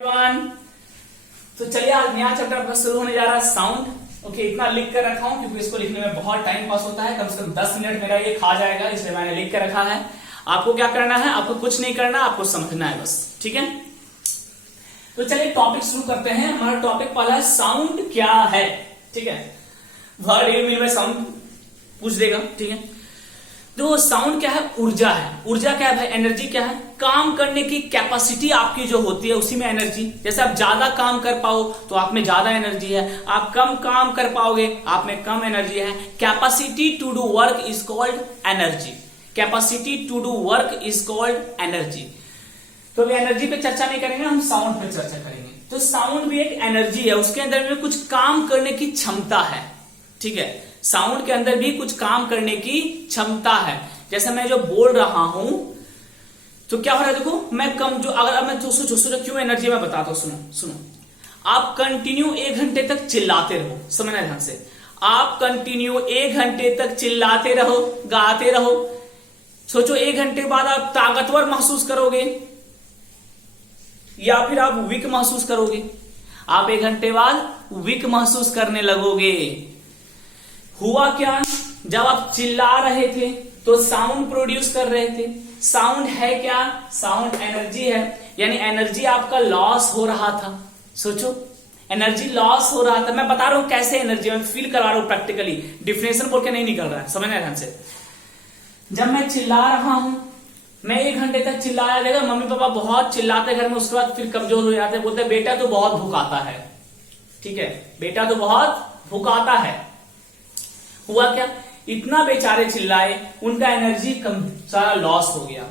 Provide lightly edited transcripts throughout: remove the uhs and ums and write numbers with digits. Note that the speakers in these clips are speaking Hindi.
everyone। तो चलिए आज नया चैप्टर अपना शुरू होने जा रहा है साउंड। ओके, इतना लिख कर रखा हूं क्योंकि इसको लिखने में बहुत टाइम पास होता है, कम से कम 10 मिनट मेरा ये खा जाएगा, इसलिए मैंने लिख कर रखा है। आपको क्या करना है, आपको कुछ नहीं करना, आपको समझना है बस, ठीक है। तो चलिए टॉपिक शुरू करते हैं। हमारा टॉपिक पहला है साउंड क्या है, ठीक है। Word you mean by sound पूछ देगा, ठीक है। तो साउंड क्या है, ऊर्जा है। ऊर्जा क्या है भाई, एनर्जी क्या है, काम करने की कैपेसिटी आपकी जो होती है उसी में एनर्जी। जैसे आप ज्यादा काम कर पाओ तो आप में ज्यादा एनर्जी है, आप कम काम कर पाओगे आप में कम एनर्जी है। Capacity to do work is called energy. Capacity to do work is called energy. तो अभी एनर्जी पे चर्चा नहीं करेंगे, हम साउंड पे चर्चा करेंगे। तो साउंड भी एक एनर्जी है, उसके अंदर में कुछ काम करने की क्षमता है, ठीक है। साउंड के अंदर भी कुछ काम करने की क्षमता है। जैसे मैं जो बोल रहा हूं तो क्या हो रहा है, देखो मैं कम जो अगर मैं सोचो क्यों एनर्जी में बताता हूं, सुनो। आप कंटिन्यू 1 घंटे तक चिल्लाते रहो, समझना ध्यान से। आप कंटिन्यू 1 घंटे तक चिल्लाते रहो, गाते रहो। सोचो 1 घंटे बाद आप ताकतवर महसूस करोगे या फिर आप वीक महसूस करोगे। आप 1 घंटे बाद वीक महसूस करने लगोगे। हुआ क्या, जब आप चिल्ला रहे थे तो साउंड प्रोड्यूस कर रहे थे। साउंड है क्या, साउंड एनर्जी है, यानी एनर्जी आपका लॉस हो रहा था। सोचो एनर्जी लॉस हो रहा था। मैं बता रहा हूं कैसे एनर्जी, मैं फील करा रहा हूं प्रैक्टिकली, डिफिनेशन बोल के नहीं निकल रहा है, समझना ध्यान से। जब मैं चिल्ला रहा हूं, मैं 1 घंटे तक चिल्लाया जाएगा, मम्मी पापा बहुत चिल्लाते घर में, उसके बाद फिर कमजोर हो जाते, बोलते बेटा तो बहुत भुकाता है, ठीक है, बेटा तो बहुत भुकाता है। हुआ क्या, इतना बेचारे चिल्लाए, उनका एनर्जी कम सारा लॉस हो गया।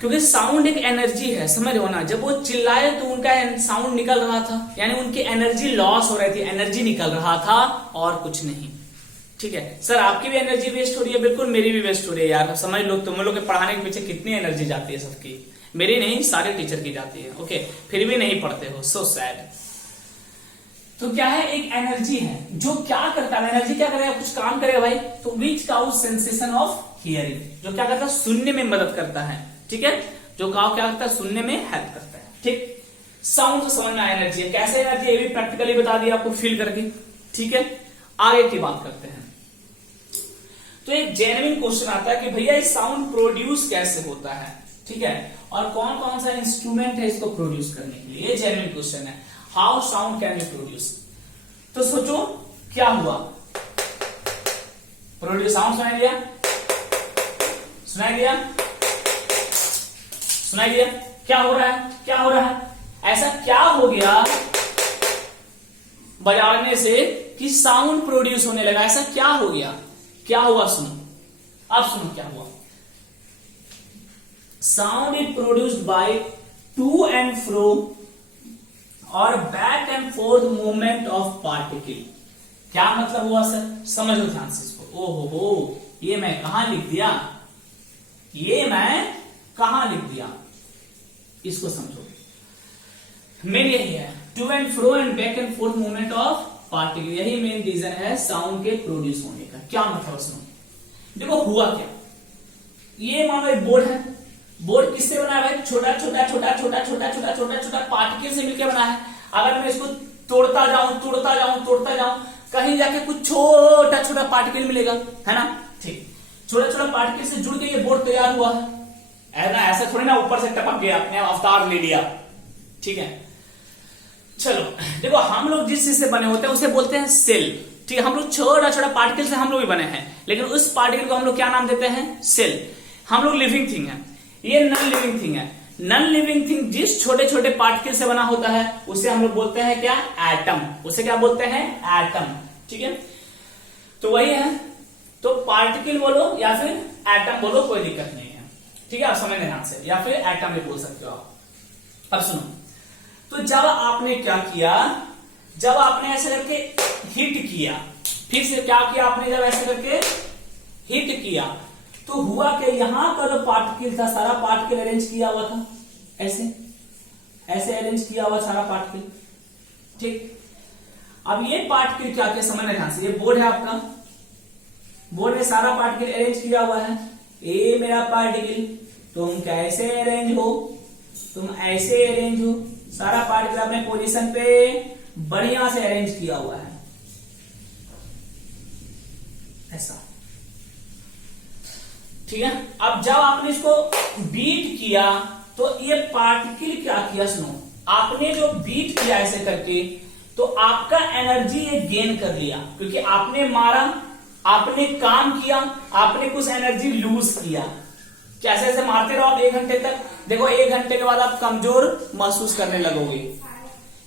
क्योंकि साउंड एक एनर्जी है, समझ हो ना। जब वो चिल्लाए तो उनका साउंड निकल रहा था, यानी उनकी एनर्जी लॉस हो रही थी, एनर्जी निकल रहा था और कुछ नहीं, ठीक है। सर आपकी भी एनर्जी वेस्ट हो रही है, बिल्कुल मेरी भी वेस्ट हो रही है यार। समझ लो तुम लोग के पढ़ाने के पीछे कितनी एनर्जी जाती है सबकी, मेरी नहीं सारे टीचर की जाती है। ओके, फिर भी नहीं पढ़ते हो, सो सैड। तो क्या है, एक एनर्जी है जो क्या करता है, एनर्जी क्या करेगा, कुछ काम करेगा भाई। तो विच काउज सेंसेशन ऑफ हियरिंग, जो क्या करता है, सुनने में मदद करता है, ठीक है। जो काउ क्या करता है, सुनने में हेल्प करता है, ठीक। साउंड तो समझ में एनर्जी है, कैसे एनर्जी ये भी प्रैक्टिकली बता दिया आपको फील करके, ठीक है। आगे की बात करते हैं। तो एक जेन्युइन क्वेश्चन आता है कि भैया ये साउंड प्रोड्यूस कैसे होता है, ठीक है, और कौन कौन सा इंस्ट्रूमेंट है इसको प्रोड्यूस करने के लिए। ये जेन्युइन क्वेश्चन है, how sound can be produce. तो सोचो क्या हुआ, प्रोड्यूस साउंड सुनाई दिया, सुनाई दिया, सुनाई दिया। क्या हो रहा है, क्या हो रहा है, ऐसा क्या हो गया बजाने से कि साउंड प्रोड्यूस होने लगा, ऐसा क्या हो गया, क्या हुआ, सुनो अब सुनो क्या हुआ। Sound is produced by to and fro और back and forth movement of particle. क्या मतलब हुआ सर, समझ लो ध्यान से इसको। ओहो हो, ये मैं कहां लिख दिया, ये मैं कहां लिख दिया, इसको समझो। मेन यही है, to and fro and back and forth movement of particle, यही मेन रीजन है साउंड के प्रोड्यूस होने का। क्या मतलब सुनो, देखो हुआ क्या, ये मानो एक बोर्ड है। बोर्ड किससे बना है भाई, छोटा छोटा छोटा छोटा छोटा छोटा छोटा छोटा पार्टिकल से मिलकर बना है। अगर मैं इसको तोड़ता जाऊं तोड़ता जाऊं तोड़ता जाऊं, कहीं जाके कुछ छोटा छोटा पार्टिकल मिलेगा, है ना, ठीक। छोटा छोटा पार्टिकल से जुड़ के ये बोर्ड तैयार हुआ है ना, ऐसा थोड़ी ना ऊपर से टपक गया, अपने अवतार ले लिया, ठीक है। चलो देखो, हम लोग जिस चीज से बने होते हैं उसे बोलते हैं सेल, ठीक है। हम लोग छोटा छोटा पार्टिकल से हम लोग भी बने हैं, लेकिन उस पार्टिकल को हम लोग क्या नाम देते हैं, सेल। हम लोग लिविंग थिंग है, ये नॉन लिविंग थिंग है। नॉन लिविंग थिंग जिस छोटे छोटे पार्टिकल से बना होता है उसे हम लोग बोलते हैं क्या, एटम। उसे क्या बोलते हैं, एटम, ठीक है। तो वही है, तो पार्टिकल बोलो या फिर एटम बोलो, कोई दिक्कत नहीं है, ठीक है। आप समझने ध्यान से, या फिर एटम भी बोल सकते हो आप। अब सुनो, तो जब आपने क्या किया, जब आपने ऐसे करके हिट किया, फिर से क्या किया आपने, जब ऐसे करके हिट किया तो हुआ कि यहां का जो पार्टिकल था सारा पार्टिकल अरेंज किया हुआ था, ऐसे ऐसे अरेंज किया हुआ सारा पार्टिकल, ठीक। अब ये पार्टिकल क्या किया, समझना ध्यान से। ये बोर्ड है आपका, बोर्ड में सारा पार्टिकल अरेंज किया हुआ है। ये मेरा पार्टिकल, तुम कैसे अरेंज हो, तुम ऐसे अरेंज हो, सारा पार्टिकल अपने पोजीशन पे बढ़िया से अरेंज किया हुआ है, ऐसा। ठीक है, अब जब आपने इसको बीट किया तो ये पार्टिकल क्या किया, सुनो, आपने जो बीट किया ऐसे करके तो आपका एनर्जी ये गेन कर लिया, क्योंकि आपने मारा, आपने काम किया, आपने कुछ एनर्जी लूज किया। कैसे ऐसे मारते रहो आप 1 घंटे तक, देखो 1 घंटे के बाद आप कमजोर महसूस करने लगोगे।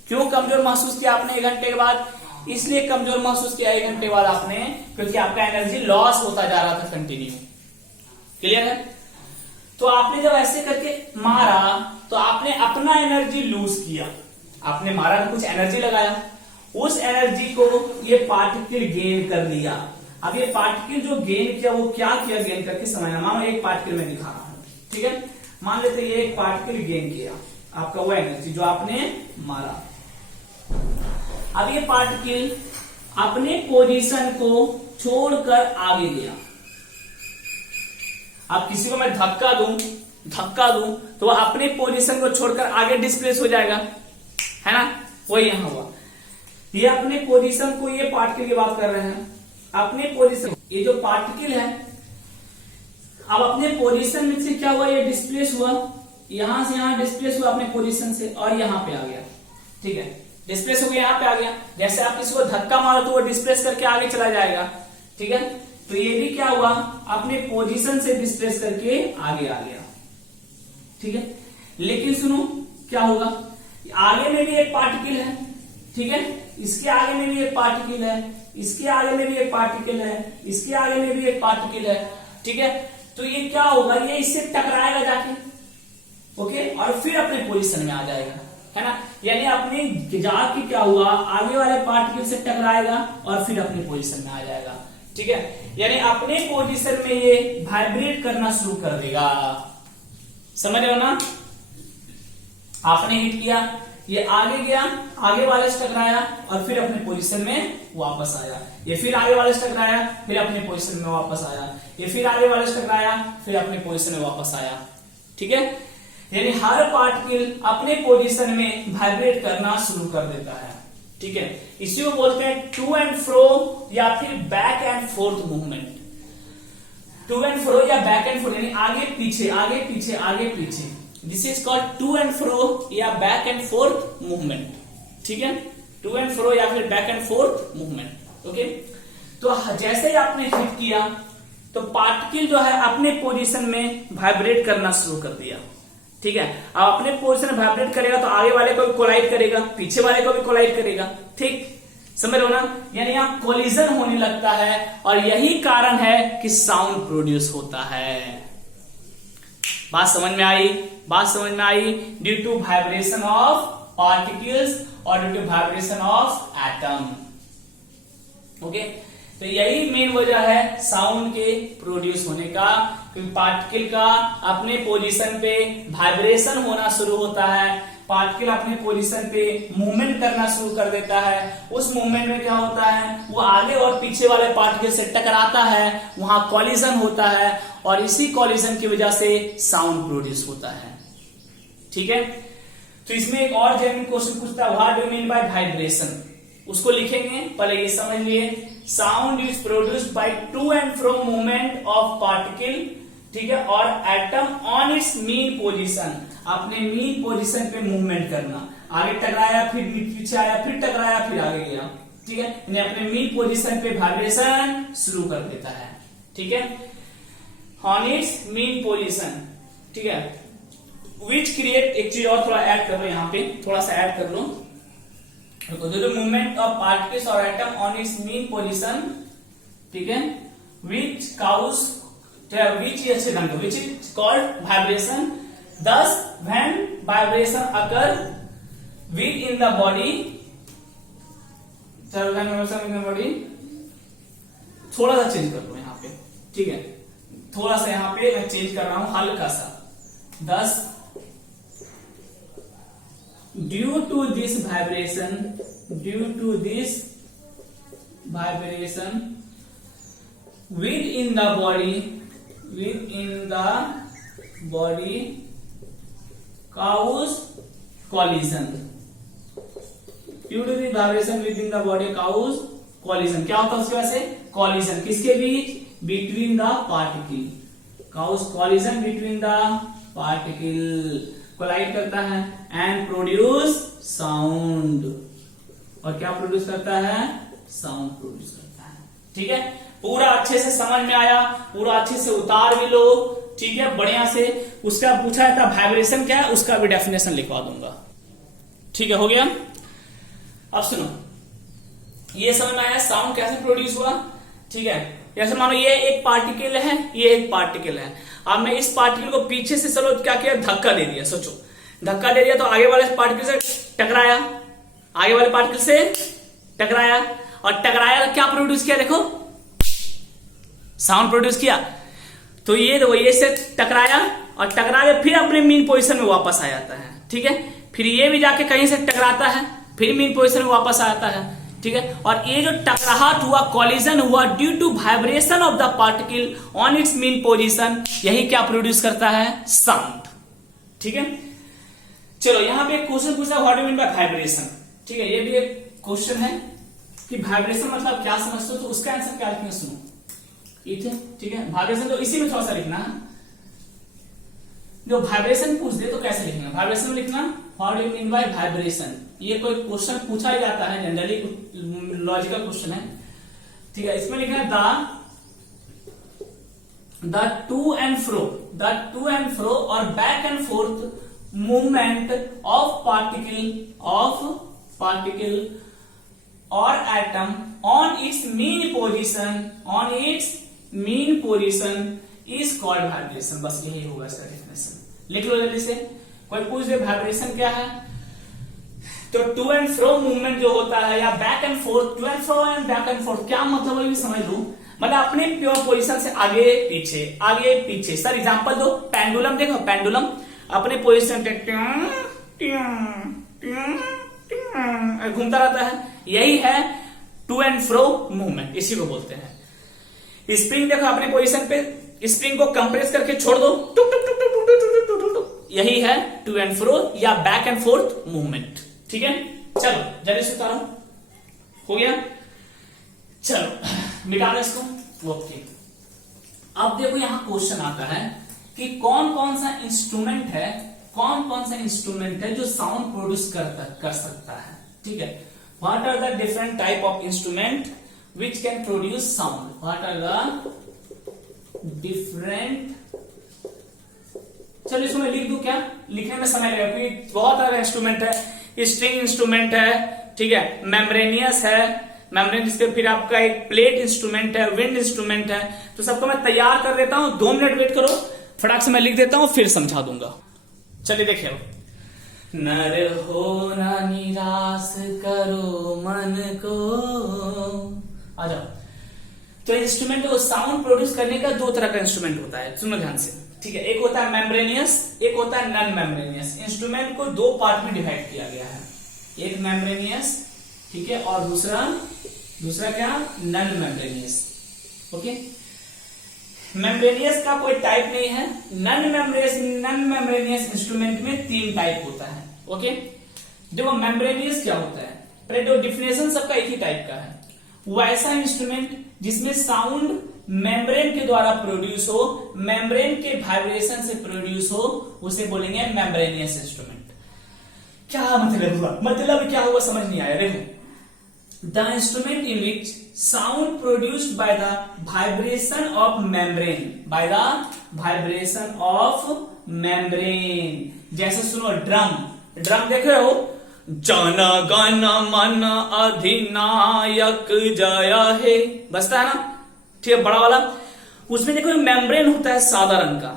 क्यों कमजोर महसूस किया आपने 1 घंटे के बाद? इसलिए कमजोर महसूस किया 1 घंटे बाद आपने, क्योंकि आपका एनर्जी लॉस होता जा रहा था कंटिन्यू। क्लियर है? तो आपने जब ऐसे करके मारा तो आपने अपना एनर्जी लूज किया, आपने मारा तो कुछ एनर्जी लगाया, उस एनर्जी को ये पार्टिकल गेन कर लिया। अब ये पार्टिकल जो गेन किया वो क्या किया, गेन करके समझना। मानो एक पार्टिकल में दिखा रहा हूं, ठीक है, मान लेते ये एक पार्टिकल गेन किया, आपका वो एनर्जी जो आपने मारा। अब ये पार्टिकल अपने पोजीशन को छोड़कर आगे गया। अब किसी को मैं धक्का दूं तो अपने पोजीशन को छोड़कर आगे डिस्प्लेस हो जाएगा, है ना? वही यहां हुआ, ये अपने पोजीशन को, ये पार्टिकल की बात कर रहे हैं, अपने पोजीशन, ये जो पार्टिकल है अब अपने पोजीशन में से क्या हुआ, ये डिस्प्लेस हुआ, यहां से यहां डिस्प्लेस हुआ अपने पोजीशन से और यहां पे आ गया। ठीक है, डिस्प्लेस हो गया, यहां पे आ गया। जैसे आप किसी को धक्का मारो तो वो डिस्प्लेस करके आगे चला जाएगा। ठीक है, तो ये भी क्या हुआ, अपने पोजीशन से डिस्प्लेस करके आगे आ गया। ठीक है, लेकिन सुनो क्या होगा, आगे में भी एक पार्टिकल है, ठीक है, इसके आगे में भी एक पार्टिकल है, इसके आगे में भी एक पार्टिकल है, इसके आगे में भी एक पार्टिकल है। ठीक है, तो ये क्या होगा, ये इससे टकराएगा जाके, ओके, और फिर अपने पोजीशन में आ जाएगा, है ना? यानी अपने जाके क्या हुआ, आगे वाले पार्टिकल से टकराएगा और फिर अपने पोजीशन में आ जाएगा। ठीक है, यानी अपने पोजीशन में ये वाइब्रेट करना शुरू कर देगा। समझ रहे हो ना? आपने हिट किया, ये आगे गया, आगे वाले से टकराया और फिर अपने पोजीशन में वापस आया। ये फिर आगे वाले से टकराया, फिर अपने पोजीशन में वापस आया। ये फिर आगे वाले से टकराया, फिर अपने पोजीशन में वापस आया। ठीक है, यानी हर पार्टिकल अपने पोजीशन में वाइब्रेट करना शुरू कर देता है। ठीक है, इसी को बोलते हैं टू एंड फ्रो या फिर back and forth movement. To and fro या बैक एंड फोर्थ, यानी आगे पीछे, आगे पीछे, आगे पीछे। This is called to and fro या बैक एंड फोर्थ मूवमेंट। ठीक है, टू एंड फ्रो या फिर back and forth movement. Okay, तो जैसे ही आपने हिट किया तो पार्टिकल जो है अपने पोजीशन में वाइब्रेट करना शुरू कर दिया। ठीक है, अब अपने पोजीशन में वाइब्रेट करेगा तो आगे वाले को भी कोलाइड करेगा, पीछे वाले को भी कोलाइड करेगा। ठीक, समझ रहे हो ना? यानी यहाँ कोलिजन होने लगता है और यही कारण है कि साउंड प्रोड्यूस होता है। बात समझ में आई? बात समझ में आई? Due to vibration of particles और due to vibration of atom. Okay, तो यही मेन वजह है साउंड के प्रोड्यूस होने का, क्योंकि पार्टिकल का अपने पोजीशन पे वाइब्रेशन होना शुरू होता है, पार्टिकल अपने पोजीशन पे मूवमेंट करना शुरू कर देता है। उस मूवमेंट में क्या होता है, वो आगे और पीछे वाले पार्टिकल से टकराता है, वहां कॉलिजन होता है और इसी कॉलिजन की वजह से साउंड प्रोड्यूस होता है। ठीक है, तो इसमें एक और जेन्युइन क्वेश्चन पूछता है, what do you mean by vibration? उसको लिखेंगे, पहले ये समझ लिए, sound is produced by to and fro movement of particle, ठीक है, और atom on its mean position, अपने मीन पोजीशन पे मूवमेंट करना, आगे टकराया, फिर पीछे आया, फिर टकराया, फिर आगे गया। ठीक है, यानी अपने मीन पोजीशन पे वाइब्रेशन शुरू कर देता है। ठीक है, ऑन इट्स मीन पोजीशन। ठीक है, विच क्रिएट, एक चीज और थोड़ा ऐड कर लो, यहाँ पे थोड़ा सा ऐड कर लो, जो मूवमेंट ऑफ पार्टिकल्स और atom on its mean position, ठीक है, विच cause, which is called vibration. Thus, when vibration occur within the body, थोड़ा सा चेंज कर लो यहाँ पे, ठीक है, थोड़ा सा यहाँ पे मैं चेंज कर रहा हूं हल्का सा। Thus, due to this vibration within the body collision. Due to the vibration within the body cause collision. क्या होता है उसकी वजह से? Collision. किसके बीच? Between the particle. Cause collision between the particle. Collide करता है and produce sound. और क्या प्रोड्यूस करता है? साउंड प्रोड्यूस करता है. ठीक है, पूरा अच्छे से समझ में आया, पूरा अच्छे से उतार भी लो. ठीक है, बढ़िया से. उसका पूछा था वाइब्रेशन क्या है, उसका भी डेफिनेशन लिखवा दूंगा. ठीक है, हो गया. अब सुनो, ये समझ में आया साउंड कैसे प्रोड्यूस हुआ. ठीक है, जैसे मानो ये एक पार्टिकल है, ये एक पार्टिकल है. अब मैं इस पार्टिकल को पीछे से चलो क्या किया, धक्का दे दिया. सोचो, धक्का दे दिया तो आगे वाले पार्टिकल से टकराया, आगे वाले पार्टिकल से टकराया, और टकराया क्या प्रोड्यूस किया, देखो साउंड प्रोड्यूस किया. तो ये देखो, ये से टकराया और टकरा के फिर अपने मीन पोजीशन में वापस आ जाता है. ठीक है, फिर ये भी जाके कहीं से टकराता है, फिर मीन पोजीशन में वापस आ जाता है. ठीक है, और ये जो टकराहट हुआ, कॉलिजन हुआ due to vibration of the particle on its mean position, यही क्या प्रोड्यूस करता है, साउंड. ठीक है, चलो यहां पे क्वेश्चन पूछा what do mean by vibration. ठीक है, ये भी एक क्वेश्चन है कि वाइब्रेशन मतलब क्या समझते हो, तो उसका आंसर क्या लिखना सुनो. ठीक है, वाइब्रेशन तो इसी में थोड़ा सा लिखना है. जो वाइब्रेशन पूछ दे तो कैसे लिखना, वाइब्रेशन में लिखना what do mean by vibration. ये कोई क्वेश्चन पूछा ही जाता है जनरली, लॉजिकल क्वेश्चन है. ठीक है, इसमें लिखना है द टू एंड फ्रो और back and forth movement of particle और atom on its mean position is called vibration. बस यही होगा इसका डेफिनेशन. लिख लो जल्दी से. कोई पूछ दे वाइब्रेशन क्या है, तो टू एंड फ्रो मूवमेंट जो होता है, या back and forth, to and fro and back and forth, क्या मतलब है ये समझ लो. मतलब अपने प्योर पोजीशन से आगे पीछे. सर एग्जांपल दो. पेंडुलम देखो, पेंडुलम अपने पोजीशन पे घूमता रहता है, यही है टू एंड फ्रो मूवमेंट, इसी को बोलते हैं. स्प्रिंग देखो, अपने पोजीशन पे स्प्रिंग को कंप्रेस करके छोड़ दो, टुक टुक टुक टुक टुक टुक टुक टुक, यही है टू एंड फ्रो या बैक एंड फोर्थ मूवमेंट. ठीक है, चलो जल्दी से उतारो. हो गया, चलो मिटा दो इसको. ओके, अब देखो यहां क्वेश्चन आता है कि कौन कौन सा इंस्ट्रूमेंट है जो साउंड प्रोड्यूस कर सकता है. ठीक है, what are the different type of instrument which can produce sound. What are the different, चलो इसको मैं लिख दूं, क्या लिखने में समय लगेगा क्योंकि बहुत सारे इंस्ट्रूमेंट है. स्ट्रिंग इंस्ट्रूमेंट है, ठीक है, मेम्ब्रेनियस है, मेम्ब्रेनियस पे फिर आपका एक प्लेट इंस्ट्रूमेंट है, विंड इंस्ट्रूमेंट है. तो सबको मैं तैयार कर देता हूं, 2 मिनट वेट करो, फटाक से मैं लिख देता हूं, फिर समझा दूंगा. चलिए देखिए. नर हो ना निराश करो मन को, आ जाओ. तो इंस्ट्रूमेंट को साउंड प्रोड्यूस करने का 2 तरह का इंस्ट्रूमेंट होता है, सुनो ध्यान से. ठीक है, एक होता है मेम्ब्रेनियस, एक होता है नॉन मेम्ब्रेनियस. इंस्ट्रूमेंट को 2 पार्ट में डिवाइड किया गया है, एक मेम्ब्रेनियस, ठीक है, और दूसरा क्या, नॉन मेम्ब्रेनियस. ओके, मेम्ब्रेनियस का कोई टाइप नहीं है. नॉन मेम्ब्रेनियस इंस्ट्रूमेंट में 3 टाइप होता है. ओके, देखो मेम्ब्रेनियस क्या होता है, पहले डिफिनेशन सबका एक ही टाइप का है. वो ऐसा इंस्ट्रूमेंट जिसमें साउंड मेम्ब्रेन के द्वारा प्रोड्यूस हो, मेम्ब्रेन के वाइब्रेशन से प्रोड्यूस हो, उसे बोलेंगे मेम्ब्रेनियस इंस्ट्रूमेंट. क्या मतलब हुआ, मतलब क्या हुआ समझ नहीं आया. देखो, the instrument in which sound produced by the vibration of membrane. जैसे सुनो, ड्रम देख रहे हो, जन गण मन अधिनायक जय हे, बजता है ना. ठीक है, बड़ा वाला. उसमें देखो मेम्ब्रेन होता है सादा रंग का.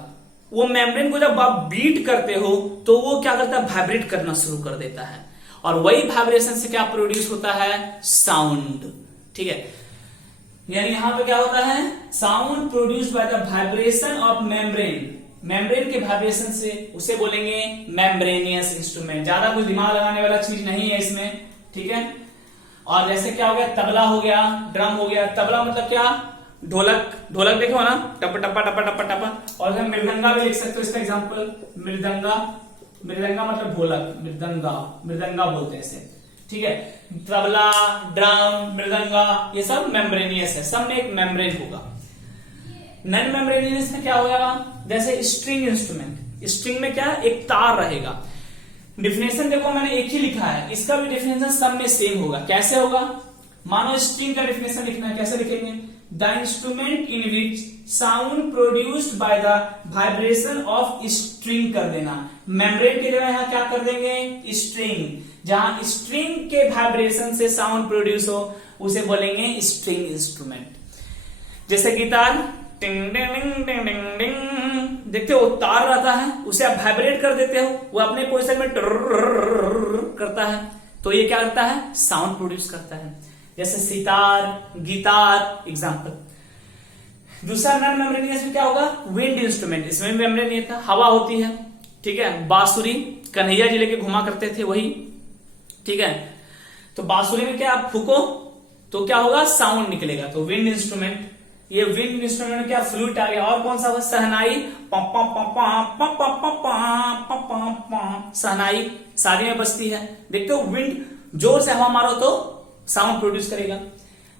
वो मेम्ब्रेन को जब आप बीट करते हो तो वो क्या करता है, वाइब्रेट करना शुरू कर देता है, और वही वाइब्रेशन से क्या प्रोड्यूस होता है, साउंड. ठीक है, यानी यहां पे क्या होता है, sound produce by the vibration of membrane के वाइब्रेशन से, उसे बोलेंगे मेम्ब्रेनियस इंस्ट्रूमेंट. ज्यादा कुछ दिमाग लगाने वाला चीज नहीं है इसमें. ठीक है, और जैसे क्या हो गया, तबला हो गया, ड्रम हो गया. तबला मतलब क्या, ढोलक देखो ना, टप टपा टपा टपा टपा. और मृदंगा भी लिख सकते हो, इसका एग्जांपल मृदंगा. मृदंगा मतलब ढोलक, मृदंगा, मृदंगा बोलते हैं इसे, ठीक है। तबला, ड्रम, मृदंगा, ये सब मेम्ब्रेनियस है, सब में एक मेम्ब्रेन होगा। नॉन मेम्ब्रेनियस में क्या होगा, जैसे स्ट्रिंग इंस्ट्रूमेंट, स्ट्रिंग में क्या, एक तार रहेगा। डिफिनेशन देखो मैंने एक ही लिखा है, इसका भी डिफिनेशन सब में सेम होगा। कैसे होगा, मानो स्ट्रिंग का डिफिनेशन लिखना है, कैसे लिखेंगे, the instrument in which sound produced by the vibration of string कर देना, मेम्ब्रेन की जगह यहां क्या कर देंगे, स्ट्रिंग, जहां स्ट्रिंग के वाइब्रेशन से साउंड प्रोड्यूस हो उसे बोलेंगे स्ट्रिंग इंस्ट्रूमेंट। जैसे गिटार, टिंग टिंग टिंग टिंग टिंग, देखते हो तार रहता है, उसे आप वाइब्रेट कर देते हो, वो अपने पोजीशन में करता है, तो ये क्या करता है, साउंड प्रोड्यूस करता है। जैसे सितार, गिटार एग्जाम्पल। दूसरा नॉन मेम्ब्रेनियस में क्या होगा, विंड इंस्ट्रूमेंट, इसमें मेम्ब्रेनियस था, हवा होती है, ठीक है। बांसुरी, कन्हैया जी लेके घुमा करते थे वही, ठीक है। तो बांसुरी में क्या, आप फूको तो क्या होगा, साउंड निकलेगा, तो विंड इंस्ट्रूमेंट। ये विंड इंस्ट्रूमेंट क्या, फ्लूट आ गया। और कौन सा होगा, सहनाई, सहनाई शादी में बजती है, देखते हो विंड, जोर से हवा मारो तो साउंड प्रोड्यूस करेगा।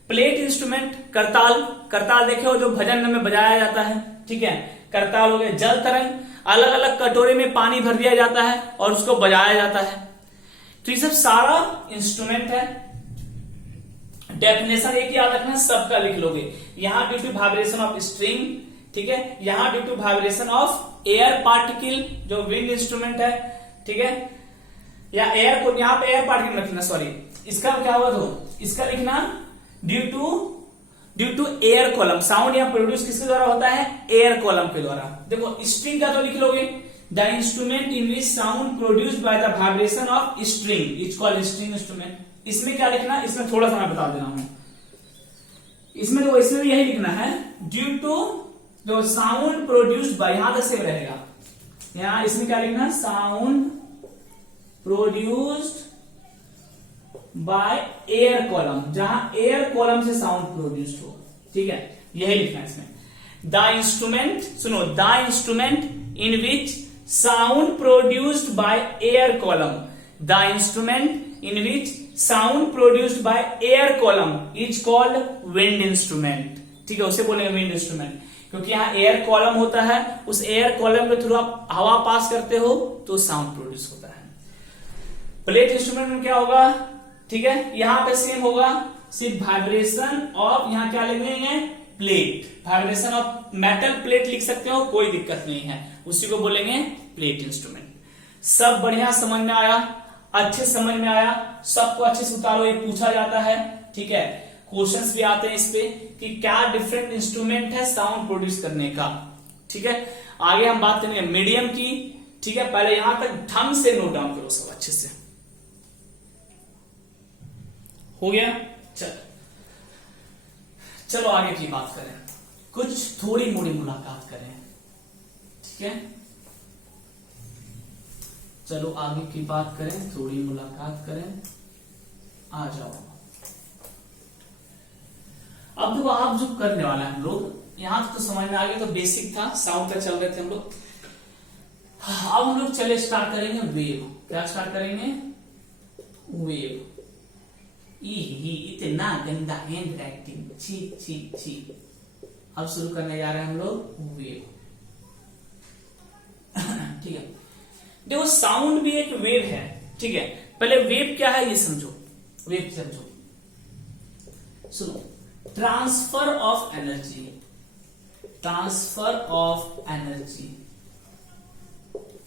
प्लेट इंस्ट्रूमेंट, करताल, करताल देखे हो जो भजन में बजाया जाता है, ठीक है, करताल हो गया। जल तरंग, अलग अलग कटोरे में पानी भर दिया जाता है और उसको बजाया जाता है, तो ये सब सारा इंस्ट्रूमेंट है। डेफिनेशन एक याद रखना, सबका लिख लोगे। यहां due to vibration of string, ठीक है, यहां due to vibration of air particle जो विंड इंस्ट्रूमेंट है, ठीक है, या एयर को यहां पे एयर पार्टिकल रखना, सॉरी, इसका क्या होगा, तो इसका लिखना due to air column, sound यहां प्रोड्यूस किसके द्वारा होता है, एयर कॉलम के द्वारा। देखो स्ट्रिंग का तो लिख लोगे, the instrument in which sound produced by the vibration of string is called string instrument. इसमें क्या लिखना, इसमें थोड़ा सा मैं बता देना हूं, इसमें तो इसमें भी यही लिखना है, ड्यू टू जो साउंड प्रोड्यूस्ड बाय, यहां तक सेव रहेगा, यहां इसमें क्या लिखना, sound produced by air column, जहां एयर कॉलम से साउंड प्रोड्यूस्ड हो, ठीक है, यही लिखना है इसमें। द इंस्ट्रूमेंट, सुनो, the instrument in which sound produced by air column, the instrument in which sound produced by air column is called wind instrument, ठीक है, उसे बोलेंगे विंड इंस्ट्रूमेंट, क्योंकि यहां एयर कॉलम होता है, उस एयर कॉलम के थ्रू आप हवा पास करते हो तो साउंड प्रोड्यूस होता है। प्लेट इंस्ट्रूमेंट में क्या होगा, ठीक है, यहां पे सेम होगा, सिर्फ वाइब्रेशन ऑफ, यहां क्या लिख लेंगे, plate, vibration of metal plate लिख सकते हो, कोई दिक्कत नहीं है, उसी को बोलेंगे प्लेट इंस्ट्रूमेंट। सब बढ़िया समझ में आया, अच्छे समझ में आया, सबको अच्छे से उतारो, ये पूछा जाता है, ठीक है, क्वेश्चंस भी आते हैं इस पे कि क्या डिफरेंट इंस्ट्रूमेंट है साउंड प्रोड्यूस करने का, ठीक है। आगे हम बात करेंगे मीडियम की, ठीक है, पहले यहां तक ढंग से नोट डाउन करो सब अच्छे से, हो गया। चलो आगे की बात करें, कुछ थोड़ी मोड़ी मुलाकात करें, ठीक है, चलो आगे की बात करें, थोड़ी मुलाकात करें, आ जाओ। अब देखो आप जो करने वाला है हम लोग, यहां तो समझ में आ गया, तो बेसिक था, साउंड तक चल रहे थे हम लोग। अब हम लोग चले स्टार्ट करेंगे वेव। क्या स्टार्ट करेंगे, वेव। इतना गंदा हैंड राइटिंग, छी छी छी। अब शुरू करने जा रहे हैं हम लोग वेव, ठीक है। देखो साउंड भी एक वेव है, ठीक है, पहले वेव क्या है ये समझो, वेव समझो, सुनो, transfer of energy, transfer of energy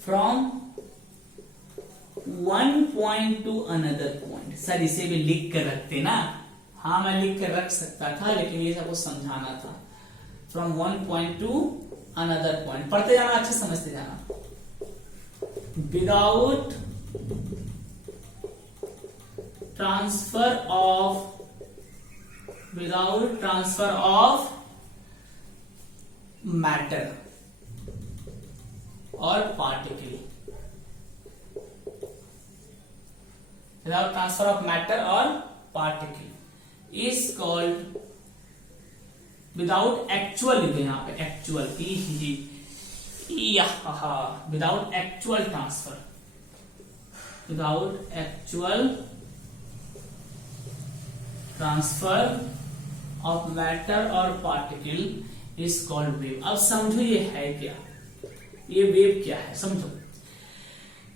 from one point to another point. Sir इसे भी लिख कर रखते ना, हाँ मैं लिख कर रख सकता था, लेकिन ये सबको समझाना था। From one point to another point, पढ़ते जाना, अच्छे समझते जाना। विदाउट ट्रांसफर ऑफ मैटर और particle, without transfer of matter और particle is called, without actual, यहां पे actual, without actual transfer, without actual transfer of matter और पार्टिकल इज कॉल्ड वेव। अब समझो ये है क्या, ये वेव क्या है समझो।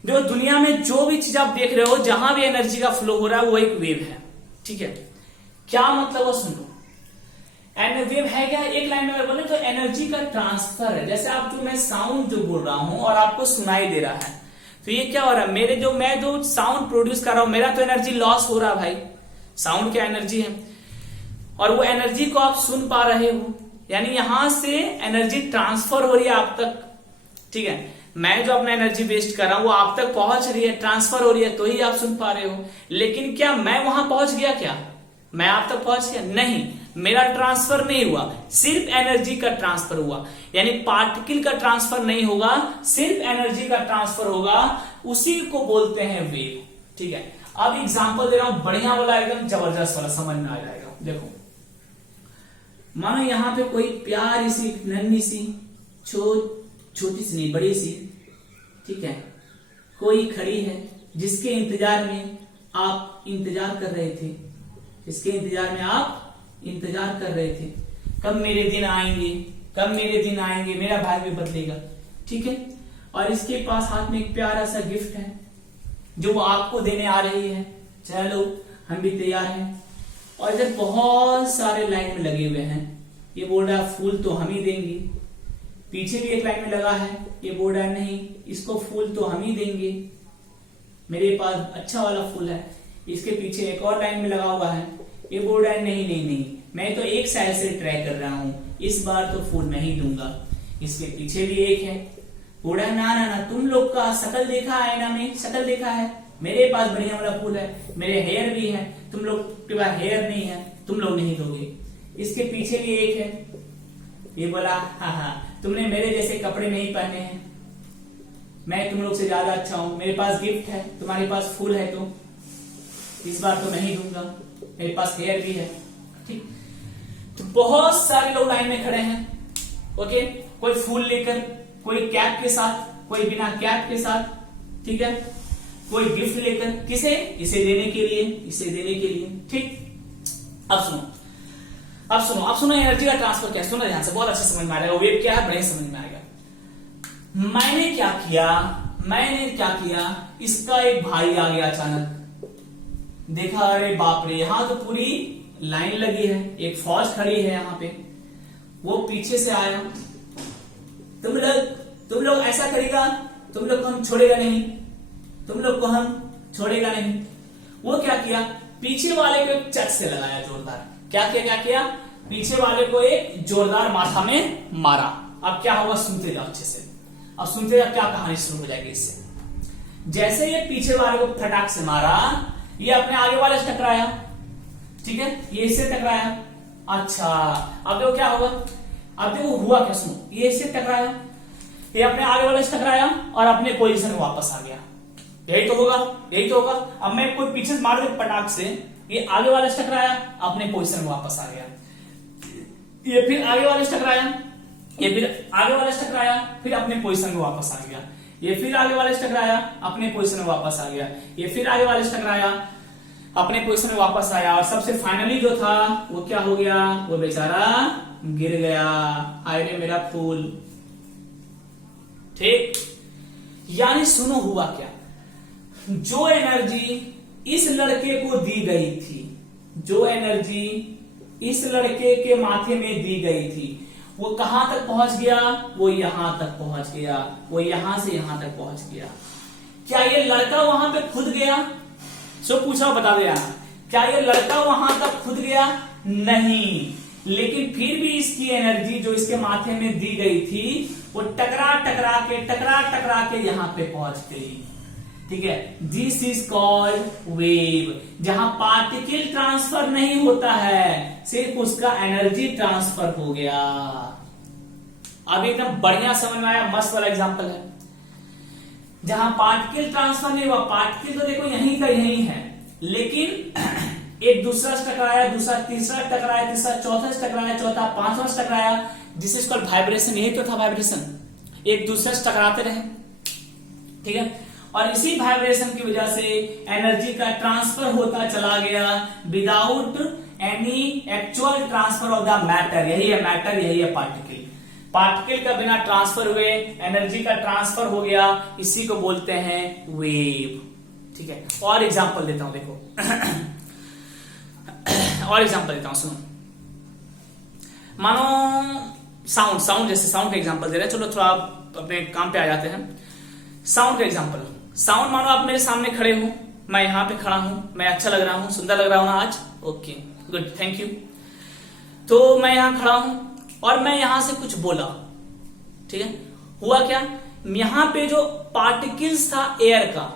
जो दुनिया में जो भी चीज आप देख रहे हो, जहां भी एनर्जी का फ्लो हो रहा है वो एक वेव है, ठीक है। क्या मतलब वो सुनो, एंड वेव है क्या, एक लाइन में अगर बोले तो एनर्जी का ट्रांसफर है। जैसे आप जो मैं साउंड जो बोल रहा हूं और आपको सुनाई दे रहा है, तो ये क्या हो रहा है, मैं जो साउंड प्रोड्यूस कर रहा हूं, मेरा तो एनर्जी लॉस हो रहा है भाई। साउंड क्या एनर्जी है, और वो एनर्जी को आप सुन पा रहे हो, यानी यहां से एनर्जी ट्रांसफर हो रही है आप तक, ठीक है। मैं जो अपना एनर्जी वेस्ट कर रहा हूं वो आप तक पहुंच रही है, ट्रांसफर हो रही है, तो ही आप सुन पा रहे हो। लेकिन क्या मैं वहां पहुंच गया, क्या मैं आप तक पहुंच गया? नहीं, मेरा ट्रांसफर नहीं हुआ, सिर्फ एनर्जी का ट्रांसफर हुआ। यानी पार्टिकल का ट्रांसफर नहीं होगा, सिर्फ एनर्जी का ट्रांसफर होगा, उसी को बोलते हैं वेव, ठीक है। अब एग्जांपल दे रहा हूं बढ़िया वाला, एकदम जबरदस्त वाला, समझ में आ जाएगा। देखो मानो यहां पे कोई प्यारी सी नन्ही सी छोटी सी नहीं बड़ी सी, ठीक है, कोई खड़ी है जिसके इंतजार में आप इंतजार कर रहे थे, जिसके इंतजार में आप इंतजार कर रहे थे, कब मेरे दिन आएंगे, कब मेरे दिन आएंगे, मेरा भाग्य भी बदलेगा, ठीक है। और इसके पास हाथ में एक प्यारा सा गिफ्ट है जो वो आपको देने आ रही है, चलो हम भी तैयार हैं। और इधर बहुत सारे लाइन में लगे हुए हैं, ये बोल रहा है फूल तो हम ही देंगे। पीछे भी एक लाइन में लगा है, ये बोल रहा है नहीं इसको फूल तो हम ही देंगे, मेरे पास अच्छा वाला फूल है। इसके पीछे एक और लाइन में लगा हुआ है, ये बोल रहा है नहीं नहीं नहीं, मैं तो एक साइड से ट्राई कर रहा हूं, इस बार तो फूल मैं ही दूंगा। इसके पीछे भी एक है, बोल रहा है ना ना ना, तुम लोग का शकल देखा है ना, में शकल देखा है, मेरे पास बढ़िया वाला फूल है, मेरे हेयर भी है, तुम लोग के पास हेयर नहीं है, तुम लोग नहीं दोगे। इसके पीछे भी एक है, ये बोला हाँ तुमने मेरे जैसे कपड़े नहीं पहने हैं, मैं तुम लोग से ज्यादा अच्छा हूं, मेरे पास गिफ्ट है, तुम्हारे पास फूल है, तो इस बार तो मैं ही दूंगा, मेरे पास हेयर भी है, ठीक। तो बहुत सारे लोग लाइन में खड़े हैं, ओके, कोई फूल लेकर, कोई कैप के साथ, कोई बिना कैप के साथ, ठीक है, कोई गिफ्ट लेकर, किसे, इसे देने के लिए, इसे देने के लिए, ठीक। अब सुनो एनर्जी का ट्रांसफर क्या है, सुनो ध्यान से, बहुत अच्छे समझ में आ जाएगा। वेव क्या है, बड़े समझ में आएगा। मैंने क्या किया, इसका एक भाई आ गया अचानक, देखा अरे बाप रे, यहां तो पूरी लाइन लगी है, एक फौज खड़ी है यहां पे, वो पीछे से आया, तुम लोग ऐसा करेगा, तुम लोग को हम छोड़ेगा नहीं, तुम लोग को हम छोड़ेगा नहीं। वो क्या किया, पीछे वाले को एक चट से लगाया जोरदार, क्या किया, पीछे वाले को एक जोरदार माथा में मारा। अब क्या होगा, सुनते जाओ अच्छे से, अब सुनते जाओ क्या कहानी शुरू हो जाएगी इससे। जैसे ये पीछे वाले को फटाक से मारा, ये अपने आगे वाले से टकराया, ठीक है, ये इससे टकराया। अच्छा अब देखो क्या होगा, अब देखो हुआ क्या, सुनो, ये इससे टकराया, ये अपने आगे वाले से टकराया और अपने पोजीशन में वापस आ गया, यही तो होगा। अब मैं कोई पीछे से मार दे पटाख से, ये आगे वाले से टकराया, अपने पोजीशन में वापस आ गया, ये फिर आगे वाले से टकराया, ये फिर आगे वाले से टकराया, फिर अपने पोजीशन में वापस आ गया, ये फिर आगे वाले से टकराया, अपने पोजीशन में वापस आ गया, ये फिर आगे वाले से टकराया, अपने पोजीशन में वापस आया, और सबसे फाइनली जो था वो क्या हो गया, वो बेचारा गिर गया, हाय रे मेरा फूल, ठीक। यानी सुनो हुआ क्या, जो एनर्जी इस लड़के को दी गई थी, जो एनर्जी इस लड़के के माथे में दी गई थी, वो कहां तक पहुंच गया, वो यहां तक पहुंच गया, वो यहां से यहां तक पहुंच गया। क्या ये लड़का वहां पे खुद गया, सो पूछा बता दे, क्या ये लड़का वहां तक खुद गया, नहीं, लेकिन फिर भी इसकी एनर्जी जो इसके माथे में दी गई थी, वो टकरा टकरा के यहां पे पहुंच गई, ठीक है। दिस इज कॉल्ड वेव, जहां पार्टिकल ट्रांसफर नहीं होता है, सिर्फ उसका एनर्जी ट्रांसफर हो गया। अब एकदम बढ़िया समझ में आया, मस्त वाला एग्जांपल है, जहां पार्टिकल ट्रांसफर नहीं हुआ, पार्टिकल तो देखो यहीं का यहीं है, लेकिन एक दूसरा से टकराया, दूसरा तीसरा टकराया, तीसरा चौथा से टकराया, चौथा पांचवा से टकराया, दिस इज कॉल्ड वाइब्रेशन, यही तो था वाइब्रेशन, एक दूसरे से टकराते रहे, ठीक है। और इसी वाइब्रेशन की वजह से एनर्जी का ट्रांसफर होता चला गया without any actual transfer of the matter. यही है मैटर, यही है पार्टिकल। पार्टिकल का बिना ट्रांसफर हुए एनर्जी का ट्रांसफर हो गया, इसी को बोलते हैं वेव। ठीक है, और एग्जांपल देता हूं, देखो और एग्जांपल देता हूं, सुनो। मानो साउंड जैसे साउंड का एग्जांपल दे रहे हैं। चलो थोड़ा अपने काम पे आ जाते हैं। साउंड का एग्जांपल, साउंड मानो आप मेरे सामने खड़े हो, मैं यहां पे खड़ा हूं, मैं अच्छा लग रहा हूं, सुंदर लग रहा हूं ना आज, ओके गुड थैंक यू। तो मैं यहां खड़ा हूं और मैं यहां से कुछ बोला, ठीक है, हुआ क्या, यहां पे जो पार्टिकल्स था एयर का,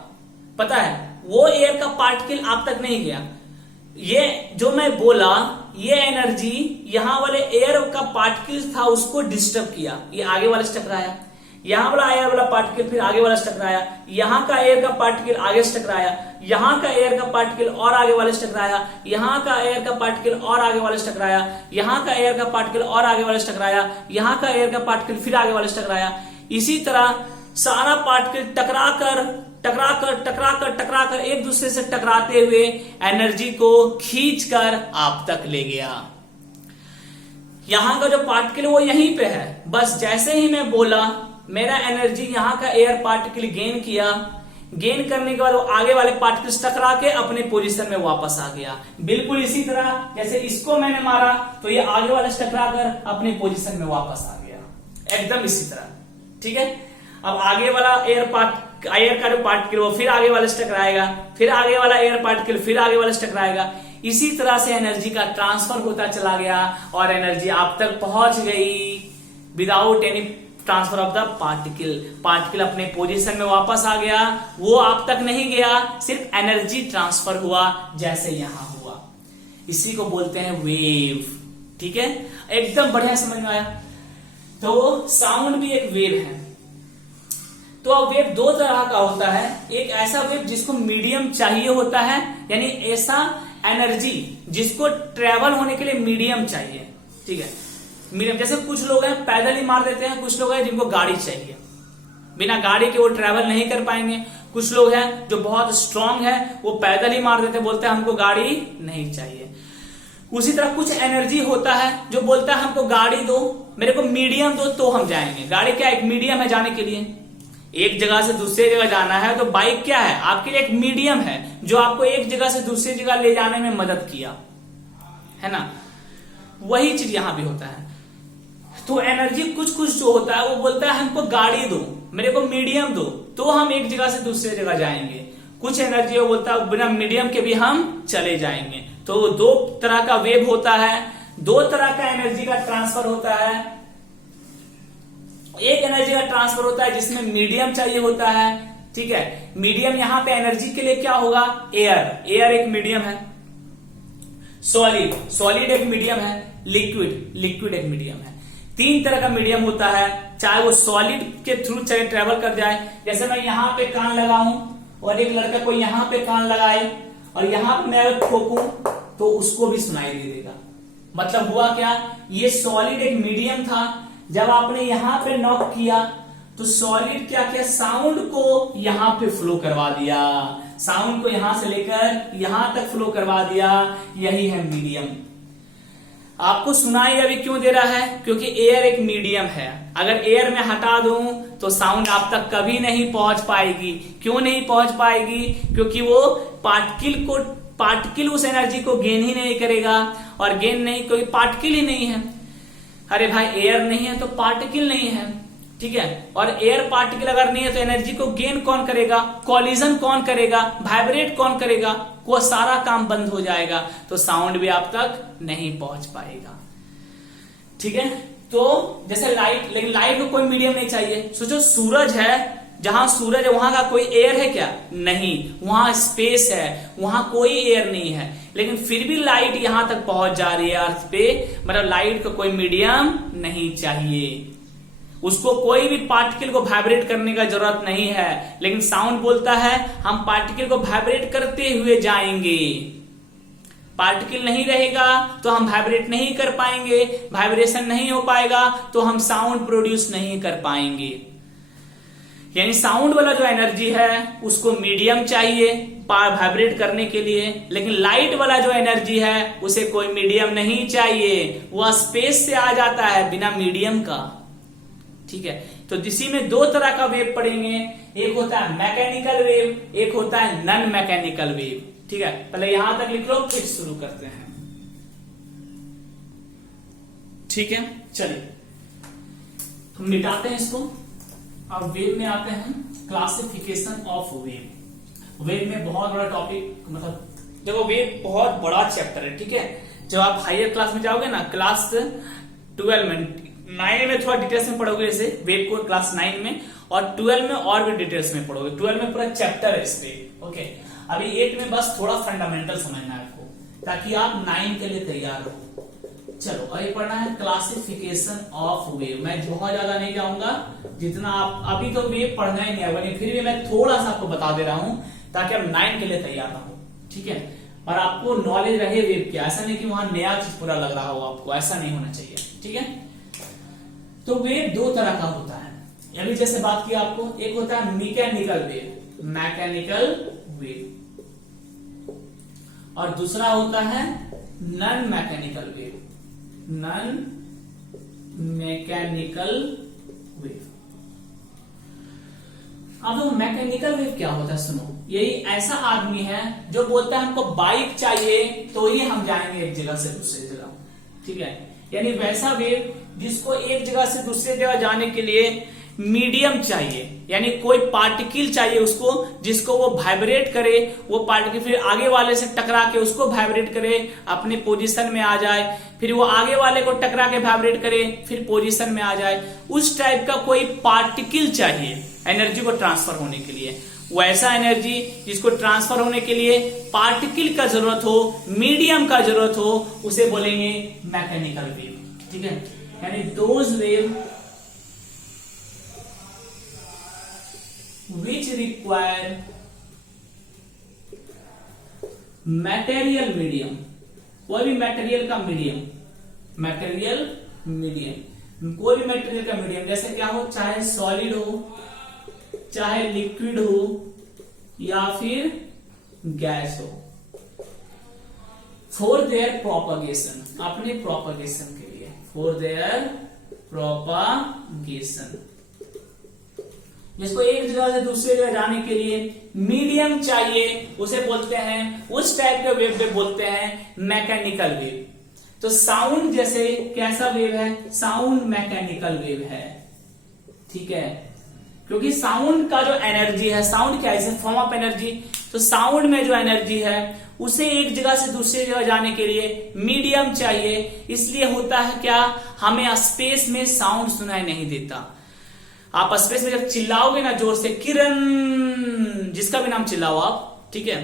पता है वो एयर का पार्टिकल आप तक नहीं गया। ये जो मैं बोला, ये एनर्जी यहां वाले एयर का पार्टिकल था उसको डिस्टर्ब किया, ये आगे वाले से टकराया, यहां वाला एयर वाला पार्टिकल फिर आगे वाला से टकराया, यहां का एयर का पार्टिकल आगे से टकराया, यहां का एयर का पार्टिकल और आगे वाले से टकराया, यहां का एयर का पार्टिकल और आगे वाले से टकराया, यहां का एयर का पार्टिकल और आगे वाले से टकराया, यहां का एयर का पार्टिकल फिर आगे वाले से टकराया। इसी तरह सारा पार्टिकल टकराकर एक दूसरे से टकराते हुए एनर्जी को खींचकर आप तक ले गया। यहां का जो पार्टिकल वो यहीं पे है, बस जैसे ही मैं बोला मेरा एनर्जी यहां का एयर पार्टिकल गेन किया, गेन करने के बाद वो आगे वाले पार्टिकल्स टकरा के अपने पोजीशन में वापस आ गया। बिल्कुल इसी तरह जैसे इसको मैंने मारा तो ये आगे वाले से टकरा कर अपने पोजीशन में वापस आ गया, एकदम इसी तरह। ठीक है, अब आगे वाला एयर का जो पार्टिकल वो फिर आगे वाले से टकराएगा, फिर आगे वाला एयर पार्टिकल फिर आगे वाले से टकराएगा। इसी तरह से एनर्जी का ट्रांसफर होता चला गया और एनर्जी आप तक पहुंच गई without any transfer of the particle अपने पोजीशन में वापस आ गया, वो आप तक नहीं गया, सिर्फ एनर्जी ट्रांसफर हुआ जैसे यहां हुआ। इसी को बोलते हैं वेव। ठीक है, एकदम बढ़िया समझ में आया। तो साउंड भी एक वेव है। तो अब वेव दो तरह का होता है, एक ऐसा वेव जिसको मीडियम चाहिए होता है, यानी ऐसा एनर्जी जिसको ट्रेवल होने के लिए मीडियम चाहिए। ठीक है, मीडियम, जैसे कुछ लोग हैं पैदल ही मार देते हैं, कुछ लोग हैं जिनको गाड़ी चाहिए, बिना गाड़ी के वो ट्रेवल नहीं कर पाएंगे। कुछ लोग हैं जो बहुत स्ट्रांग है, वो पैदल ही मार देते हैं, बोलते हैं हमको गाड़ी नहीं चाहिए। उसी तरह कुछ एनर्जी होता है जो बोलता है हमको गाड़ी दो, मेरे को मीडियम दो तो हम जाएंगे। गाड़ी क्या एक मीडियम है जाने के लिए, एक जगह से दूसरी जगह जाना है तो बाइक क्या है आपके लिए एक मीडियम है जो आपको एक जगह से दूसरी जगह ले जाने में मदद किया, है ना। वही चीज यहां भी होता है। तो एनर्जी कुछ कुछ जो होता है वो बोलता है हमको गाड़ी दो, मेरे को मीडियम दो तो हम एक जगह से दूसरी जगह जाएंगे। कुछ एनर्जी वो बोलता है बिना मीडियम के भी हम चले जाएंगे। तो दो तरह का वेव होता है, दो तरह का एनर्जी का ट्रांसफर होता है। एक एनर्जी का ट्रांसफर होता है जिसमें मीडियम चाहिए होता है। ठीक है, मीडियम यहां पे एनर्जी के लिए क्या होगा, एयर एक मीडियम है, सॉलिड एक मीडियम है, लिक्विड एक मीडियम है। तीन तरह का मीडियम होता है, चाहे वो सॉलिड के थ्रू चाहे ट्रेवल कर जाए। जैसे मैं यहां पे कान लगाऊं और एक लड़का को यहां पे कान लगाए और यहां पे मैं ठोकूं तो उसको भी सुनाई दे देगा। मतलब हुआ क्या, ये सॉलिड एक मीडियम था, जब आपने यहां पे नॉक किया तो सॉलिड क्या किया, साउंड को यहां पे फ्लो करवा दिया, साउंड को यहां से लेकर यहां तक फ्लो करवा दिया। यही है मीडियम। आपको सुनाई अभी क्यों दे रहा है, क्योंकि एयर एक मीडियम है। अगर एयर में हटा दूं तो साउंड आप तक कभी नहीं पहुंच पाएगी। क्यों नहीं पहुंच पाएगी, क्योंकि वो पार्टिकल उस एनर्जी को गेन ही नहीं करेगा, और गेन नहीं, कोई पार्टिकल ही नहीं है। अरे भाई एयर नहीं है तो पार्टिकल नहीं है, ठीक है। और एयर पार्टिकल अगर नहीं है तो एनर्जी को गेन कौन करेगा, कॉलिजन कौन करेगा, वाइब्रेट कौन करेगा, वो सारा काम बंद हो जाएगा, तो साउंड भी आप तक नहीं पहुंच पाएगा। ठीक है, तो जैसे लाइट, लेकिन लाइट को कोई मीडियम नहीं चाहिए। सोचो सूरज है, जहां सूरज है वहां का कोई एयर है क्या, नहीं, वहां स्पेस है, वहां कोई एयर नहीं है, लेकिन फिर भी लाइट यहां तक पहुंच जा रही है अर्थ पे। मतलब लाइट को कोई मीडियम नहीं चाहिए, उसको कोई भी पार्टिकल को वाइब्रेट करने का जरूरत नहीं है। लेकिन साउंड बोलता है हम पार्टिकल को वाइब्रेट करते हुए जाएंगे। पार्टिकल नहीं रहेगा तो हम वाइब्रेट नहीं कर पाएंगे, वाइब्रेशन नहीं हो पाएगा तो हम साउंड प्रोड्यूस नहीं कर पाएंगे। यानी साउंड वाला जो एनर्जी है उसको मीडियम चाहिए वाइब्रेट करने के लिए, लेकिन लाइट वाला जो एनर्जी है उसे कोई मीडियम नहीं चाहिए, वह स्पेस से आ जाता है बिना मीडियम का। ठीक है, तो इसी में दो तरह का वेव पढ़ेंगे, एक होता है मैकेनिकल वेव, एक होता है नॉन मैकेनिकल वेव। ठीक है, पहले यहां तक लिख लो फिर शुरू करते हैं। ठीक है, चलिए हम मिटाते हैं इसको। अब वेव में आते हैं, क्लासिफिकेशन ऑफ वेव। वेव में बहुत बड़ा टॉपिक, मतलब देखो वेव बहुत बड़ा चैप्टर है। ठीक है, जब आप हायर क्लास में जाओगे ना, क्लास 12 में, 9 में थोड़ा डिटेल्स में पढ़ोगे इसे वेव को, क्लास 9 में, और 12 में और भी डिटेल्स में पढ़ोगे। 12 में पूरा चैप्टर है इस पे। ओके, अभी 8 में बस थोड़ा फंडामेंटल समझना है आपको, ताकि आप 9 के लिए तैयार हो। चलो अभी पढ़ना है क्लासिफिकेशन ऑफ वेव। मैं बहुत ज्यादा नहीं जाऊंगा, जितना आप अभी तो वेव पढ़ना ही नहीं है, लेकिन फिर भी मैं थोड़ा सा आपको बता दे रहा हूं ताकि आप 9 के लिए तैयार हो। ठीक है, और आपको नॉलेज रहे वेव की, ऐसा नहीं कि वहां नया चीज पूरा लग रहा हो आपको, ऐसा नहीं होना चाहिए। ठीक है, तो वेव दो तरह का होता है। अभी जैसे बात की आपको, एक होता है मैकेनिकल वेव, मैकेनिकल वेव, और दूसरा होता है non mechanical wave, non mechanical wave. अब वो मैकेनिकल वेव क्या होता है सुनो, यही ऐसा आदमी है जो बोलता है हमको बाइक चाहिए तो ही हम जाएंगे एक जगह से दूसरी जगह। ठीक है, यानी वैसा वेव जिसको एक जगह से दूसरी जगह जाने के लिए मीडियम चाहिए, यानी कोई पार्टिकल चाहिए उसको, जिसको वो वाइब्रेट करे, वो पार्टिकल फिर आगे वाले से टकरा के उसको वाइब्रेट करे, अपने पोजीशन में आ जाए, फिर वो आगे वाले को टकरा के वाइब्रेट करे, फिर पोजीशन में आ जाए। उस टाइप का कोई पार्टिकल चाहिए एनर्जी को ट्रांसफर होने के लिए। वैसा एनर्जी जिसको ट्रांसफर होने के लिए पार्टिकल का जरूरत हो, मीडियम का जरूरत हो, उसे बोलेंगे मैकेनिकल वेव। ठीक है, यानी those wave which require material medium, कोई भी मटेरियल का मीडियम, मटेरियल मीडियम, कोई भी मटेरियल का मीडियम, जैसे क्या हो, चाहे सॉलिड हो, चाहे लिक्विड हो, या फिर गैस हो, फॉर देयर प्रोपगेशन, अपने प्रोपगेशन के लिए, फॉर देयर प्रोपगेशन, जिसको एक जगह से दूसरी जगह जाने के लिए मीडियम चाहिए, उसे बोलते हैं, उस टाइप के वेव पे बोलते हैं मैकेनिकल वेव। तो साउंड जैसे कैसा वेव है, साउंड मैकेनिकल वेव है। ठीक है, क्योंकि साउंड का जो एनर्जी है, साउंड क्या है, फॉर्म ऑफ एनर्जी, तो साउंड में जो एनर्जी है उसे एक जगह से दूसरी जगह जाने के लिए मीडियम चाहिए। इसलिए होता है क्या, हमें स्पेस में साउंड सुनाई नहीं देता। आप स्पेस में जब चिल्लाओगे ना जोर से, किरण, जिसका भी नाम चिल्लाओ आप, ठीक है,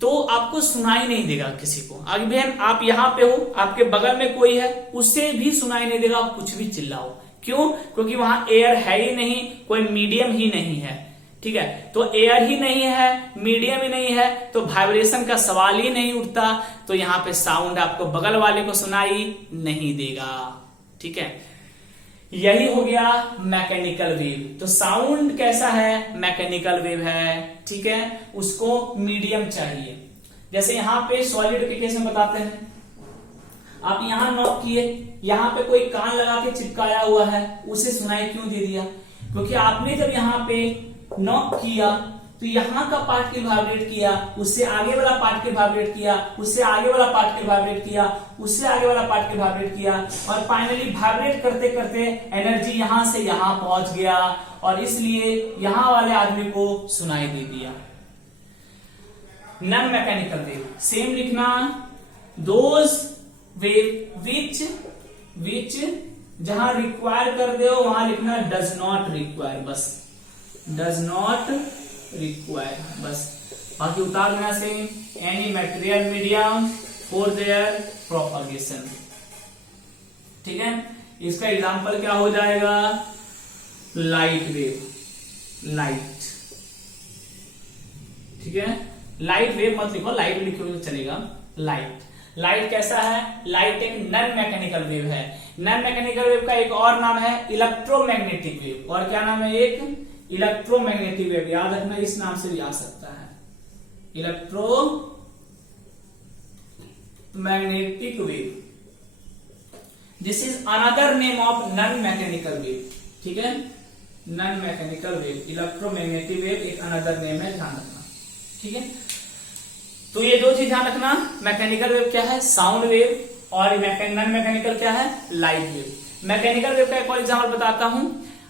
तो आपको सुनाई नहीं देगा किसी को। आगे भी आप यहां पे हो, आपके बगल में कोई है, उसे भी सुनाई नहीं देगा आप कुछ भी चिल्लाओ। क्यों? क्योंकि वहां एयर है ही नहीं, कोई मीडियम ही नहीं है। ठीक है, तो एयर ही नहीं है, मीडियम ही नहीं है, तो वाइब्रेशन का सवाल ही नहीं उठता। तो यहां पे साउंड आपको बगल वाले को सुनाई नहीं देगा। ठीक है, यही हो गया मैकेनिकल वेव। तो साउंड कैसा है, मैकेनिकल वेव है। ठीक है, उसको मीडियम चाहिए। जैसे यहां पे सॉलिड के केस में बताते हैं, आप यहां नॉक किए, यहां पे कोई कान लगा के चिपकाया हुआ है, उसे सुनाई क्यों दे दिया? क्योंकि आपने जब यहां पे नॉक किया तो यहां का पार्टिकल वाइब्रेट किया, उससे आगे वाला पार्टिकल वाइब्रेट किया, उससे आगे वाला पार्टिकल वाइब्रेट किया, उससे आगे वाला पार्टिकल वाइब्रेट किया, और फाइनली वाइब्रेट करते करते एनर्जी यहां से यहां पहुंच गया, और इसलिए यहां वाले आदमी को सुनाई दे दिया। नॉन मैकेनिकल वेव सेम लिखना, दोज वेव विच जहां रिक्वायर कर दो वहां लिखना डज नॉट रिक्वायर, बस डज नॉट रिक्वायर, बस बाकी उतार देना से any material medium for their propagation. ठीक है, इसका एग्जांपल क्या हो जाएगा, लाइट वेव, लाइट। ठीक है, लाइट वेव मत लिखो, लाइट लिखोगे तो चलेगा। लाइट कैसा है, लाइट एक नॉन मैकेनिकल वेव है। नॉन मैकेनिकल वेव का एक और नाम है इलेक्ट्रोमैग्नेटिक वेव, और क्या नाम है, एक इलेक्ट्रोमैग्नेटिक वेव, याद रखना इस नाम से भी आ सकता है, electromagnetic wave. This is another name of non mechanical wave, ठीक है, non mechanical wave, electromagnetic wave एक अनदर नेम है, ध्यान रखना, ठीक है। तो ये दो चीज ध्यान रखना, मैकेनिकल वेव क्या है, साउंड वेव, और नॉन मैकेनिकल क्या है, लाइट वेव। मैकेनिकल वेव का एक और एग्जाम्पल बताता हूं।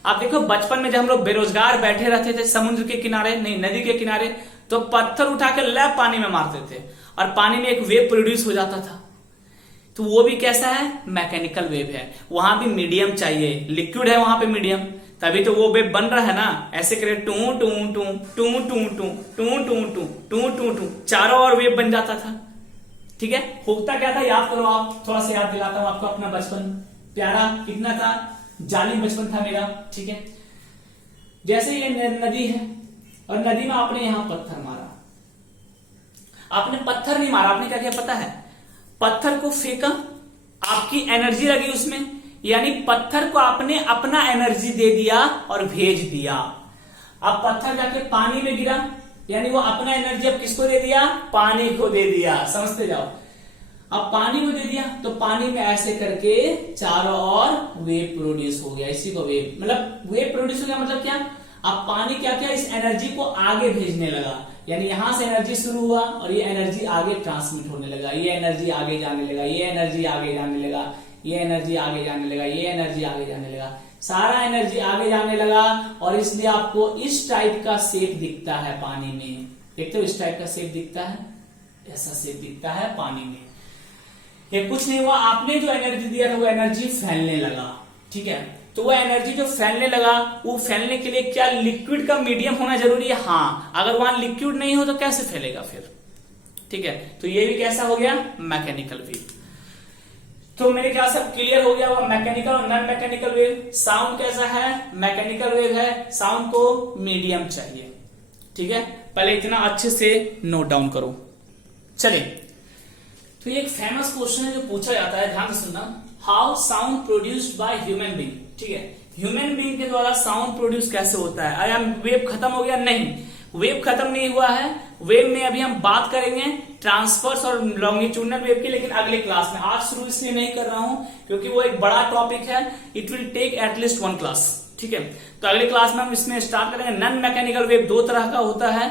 आप देखो बचपन में जब हम लोग बेरोजगार बैठे रहते थे समुद्र के किनारे, नहीं नदी के किनारे, तो पत्थर उठा के लैब पानी में मारते थे और पानी में एक वेव प्रोड्यूस हो जाता था। तो वो भी कैसा है, मैकेनिकल वेव है। वहां भी मीडियम चाहिए, लिक्विड है वहां पे मीडियम, तभी तो वो वेव बन रहा है ना। ऐसे करे to to to to to to to to to to to, चारों ओर वेव बन जाता था, ठीक है। होता क्या था, याद करो आप, थोड़ा सा याद दिलाता हूं आपको अपना बचपन, प्यारा कितना था, जालिम बचपन था मेरा, ठीक है। जैसे ये नदी है और नदी में आपने यहां पत्थर मारा, आपने पत्थर नहीं मारा, आपने क्या किया पता है, पत्थर को फेंका, आपकी एनर्जी लगी उसमें, यानी पत्थर को आपने अपना एनर्जी दे दिया और भेज दिया। अब पत्थर जाके पानी में गिरा, यानी वो अपना एनर्जी अब किसको दे दिया, पानी को दे दिया, समझते जाओ। अब पानी को दे दिया तो पानी में ऐसे करके चारों ओर वेव प्रोड्यूस हो गया, इसी को वेव, मतलब वेव प्रोड्यूस हो गया मतलब क्या, अब पानी क्या किया, इस एनर्जी को आगे भेजने लगा, यानी यहां से एनर्जी शुरू हुआ और ये एनर्जी आगे ट्रांसमिट होने लगा, ये एनर्जी आगे जाने लगा, ये एनर्जी आगे जाने लगा, ये एनर्जी आगे जाने लगा, ये एनर्जी आगे जाने लगा, सारा एनर्जी आगे जाने लगा। और इसलिए आपको इस टाइप का शेप दिखता है पानी में, देखते हो इस टाइप का शेप दिखता है, ऐसा शेप दिखता है पानी में। ये कुछ नहीं हुआ, आपने जो एनर्जी दिया था वो एनर्जी फैलने लगा, ठीक है। तो वो एनर्जी जो फैलने लगा, वो फैलने के लिए क्या लिक्विड का मीडियम होना जरूरी है, हाँ। अगर वहां लिक्विड नहीं हो तो कैसे फैलेगा फिर, ठीक है। तो ये भी कैसा हो गया, मैकेनिकल वेव। तो मेरे ख्याल से क्लियर हो गया वो मैकेनिकल और नॉन मैकेनिकल वेव। साउंड कैसा है, मैकेनिकल वेव है, साउंड को मीडियम चाहिए, ठीक है। पहले इतना अच्छे से नोट डाउन करो। चलिए, तो ये एक फेमस क्वेश्चन है जो पूछा जाता है, ध्यान से सुनना, how sound produced by human being, ठीक है। ह्यूमन बीइंग के द्वारा साउंड प्रोड्यूस कैसे होता है। अरे हम वेव खत्म हो गया, नहीं वेव खत्म नहीं हुआ है, वेव में अभी हम बात करेंगे ट्रांसवर्स और लॉन्गिट्यूडनल वेव की, लेकिन अगले क्लास में। आज शुरू इसलिए नहीं कर रहा हूं क्योंकि वो एक बड़ा टॉपिक है, it will take at least 1 class, ठीक है। तो अगले क्लास में हम इसमें स्टार्ट करेंगे। नॉन मैकेनिकल वेव 2 तरह का होता है,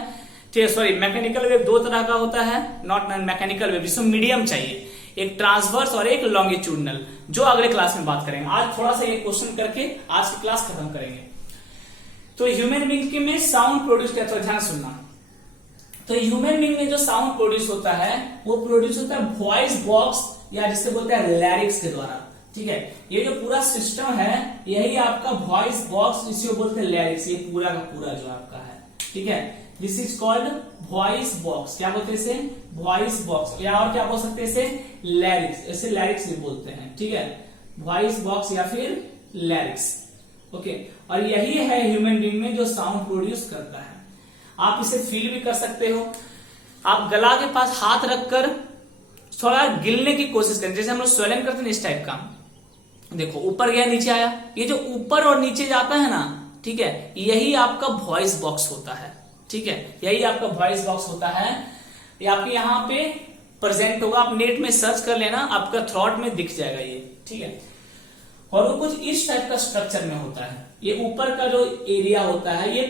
सॉरी मैकेनिकल वेव 2 तरह का होता है, नॉट नॉन मैकेनिकल वेव, जिसमें मीडियम चाहिए, एक ट्रांसवर्स और एक लॉन्गिट्यूडनल, जो अगले क्लास में बात करेंगे। आज थोड़ा सा ये क्वेश्चन करके आज की क्लास खत्म करेंगे। तो ह्यूमन बीइंग में साउंड प्रोड्यूस करता है, ध्यान सुनना। तो ह्यूमन बीइंग में जो साउंड प्रोड्यूस होता है वो प्रोड्यूस होता है वॉइस बॉक्स या जिसे बोलते हैं लैरिक्स के द्वारा, ठीक है। ये जो पूरा सिस्टम है यही आपका वॉइस बॉक्स, इसे बोलते हैं लैरिक्स, ये पूरा का पूरा जो आपका है, ठीक है। This is called voice box, क्या बोलते हैं इसे, वॉइस बॉक्स, या और क्या बोल सकते हैं इसे, लैरिक्स, ऐसे लैरिक्स भी बोलते हैं, ठीक है। वॉइस बॉक्स या फिर लैरिक्स, ओके। और यही है ह्यूमन बीइंग में जो साउंड प्रोड्यूस करता है। आप इसे फील भी कर सकते हो, आप गला के पास हाथ रखकर थोड़ा गिलने की कोशिश करें, जैसे हम लोग स्वेलिंग करते हैं इस टाइप का, देखो ऊपर गया नीचे आया, ये जो ऊपर और नीचे जाता है ना, ठीक है, यही आपका वॉइस बॉक्स होता है, ठीक है। यही आपका वॉइस बॉक्स होता है, ये आपके यहाँ पे प्रेजेंट होगा, आप नेट में सर्च कर लेना, आपका थ्रॉट में दिख जाएगा ये, ठीक है। और वो कुछ इस टाइप का स्ट्रक्चर में होता है, ये ऊपर का जो एरिया होता है ये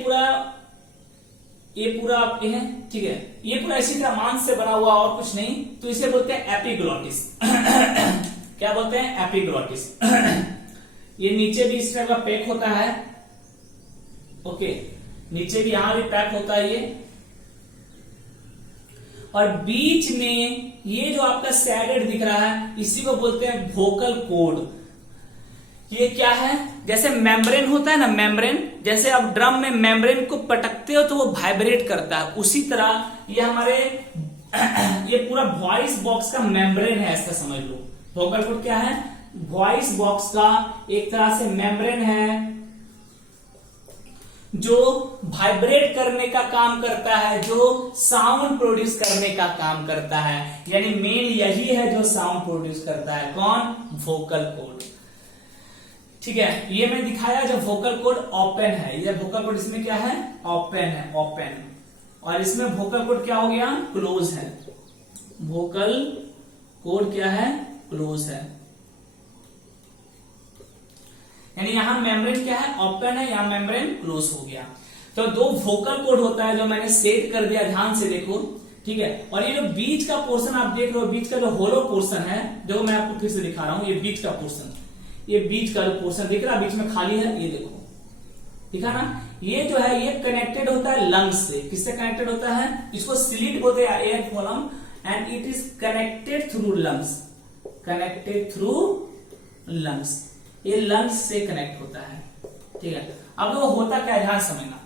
पूरा आपके है, ठीक है। ये पूरा इसी तरह मांस से बना हुआ और कुछ नहीं, तो इसे बोलते हैं एपिग्लॉटिस क्या बोलते हैं, एपिग्लॉटिस ये नीचे भी इस तरह का पैक होता है, ओके, नीचे भी यहां भी पैक होता है ये, और बीच में ये जो आपका सैडेड दिख रहा है इसी को बोलते हैं वोकल कॉर्ड। ये क्या है, जैसे मेम्ब्रेन होता है ना, मेम्ब्रेन, जैसे आप ड्रम में मेम्ब्रेन को पटकते हो तो वो वाइब्रेट करता है, उसी तरह ये हमारे ये पूरा वॉइस बॉक्स का मेम्ब्रेन है, ऐसा समझ लो। वोकल कॉर्ड क्या है, वॉइस बॉक्स का एक तरह से मेम्ब्रेन है जो वाइब्रेट करने का काम करता है, जो साउंड प्रोड्यूस करने का काम करता है, यानी मेन यही है जो साउंड प्रोड्यूस करता है, कौन, वोकल कॉर्ड। ठीक है, ये मैं दिखाया जब वोकल कॉर्ड ओपन है, ये वोकल कॉर्ड इसमें क्या है, ओपन है, ओपन, और इसमें वोकल कॉर्ड क्या हो गया, क्लोज है, वोकल कॉर्ड क्या है, क्लोज है, यानी यहां मेम्ब्रेन क्या है, ओपन है, यहां मेम्ब्रेन क्लोज हो गया। तो दो वोकल कॉर्ड होता है जो मैंने सेट कर दिया, ध्यान से देखो, ठीक है। और ये जो बीच का पोर्शन आप देख रहे हो, बीच का जो होलो पोर्शन है, जो मैं आपको फिर से दिखा रहा हूं, ये बीच का पोर्शन, ये बीच का जो पोर्शन दिख रहा है, बीच में खाली है, ये देखो, दिखा ना, ये जो है ये कनेक्टेड होता है लंग्स से। किससे कनेक्टेड होता है, इसको स्लिट बोलते हैं, air column, and it is connected through lungs, connected through lungs, ये लंग्स से कनेक्ट होता है, ठीक है। अब वो होता क्या है, ध्यान समझना,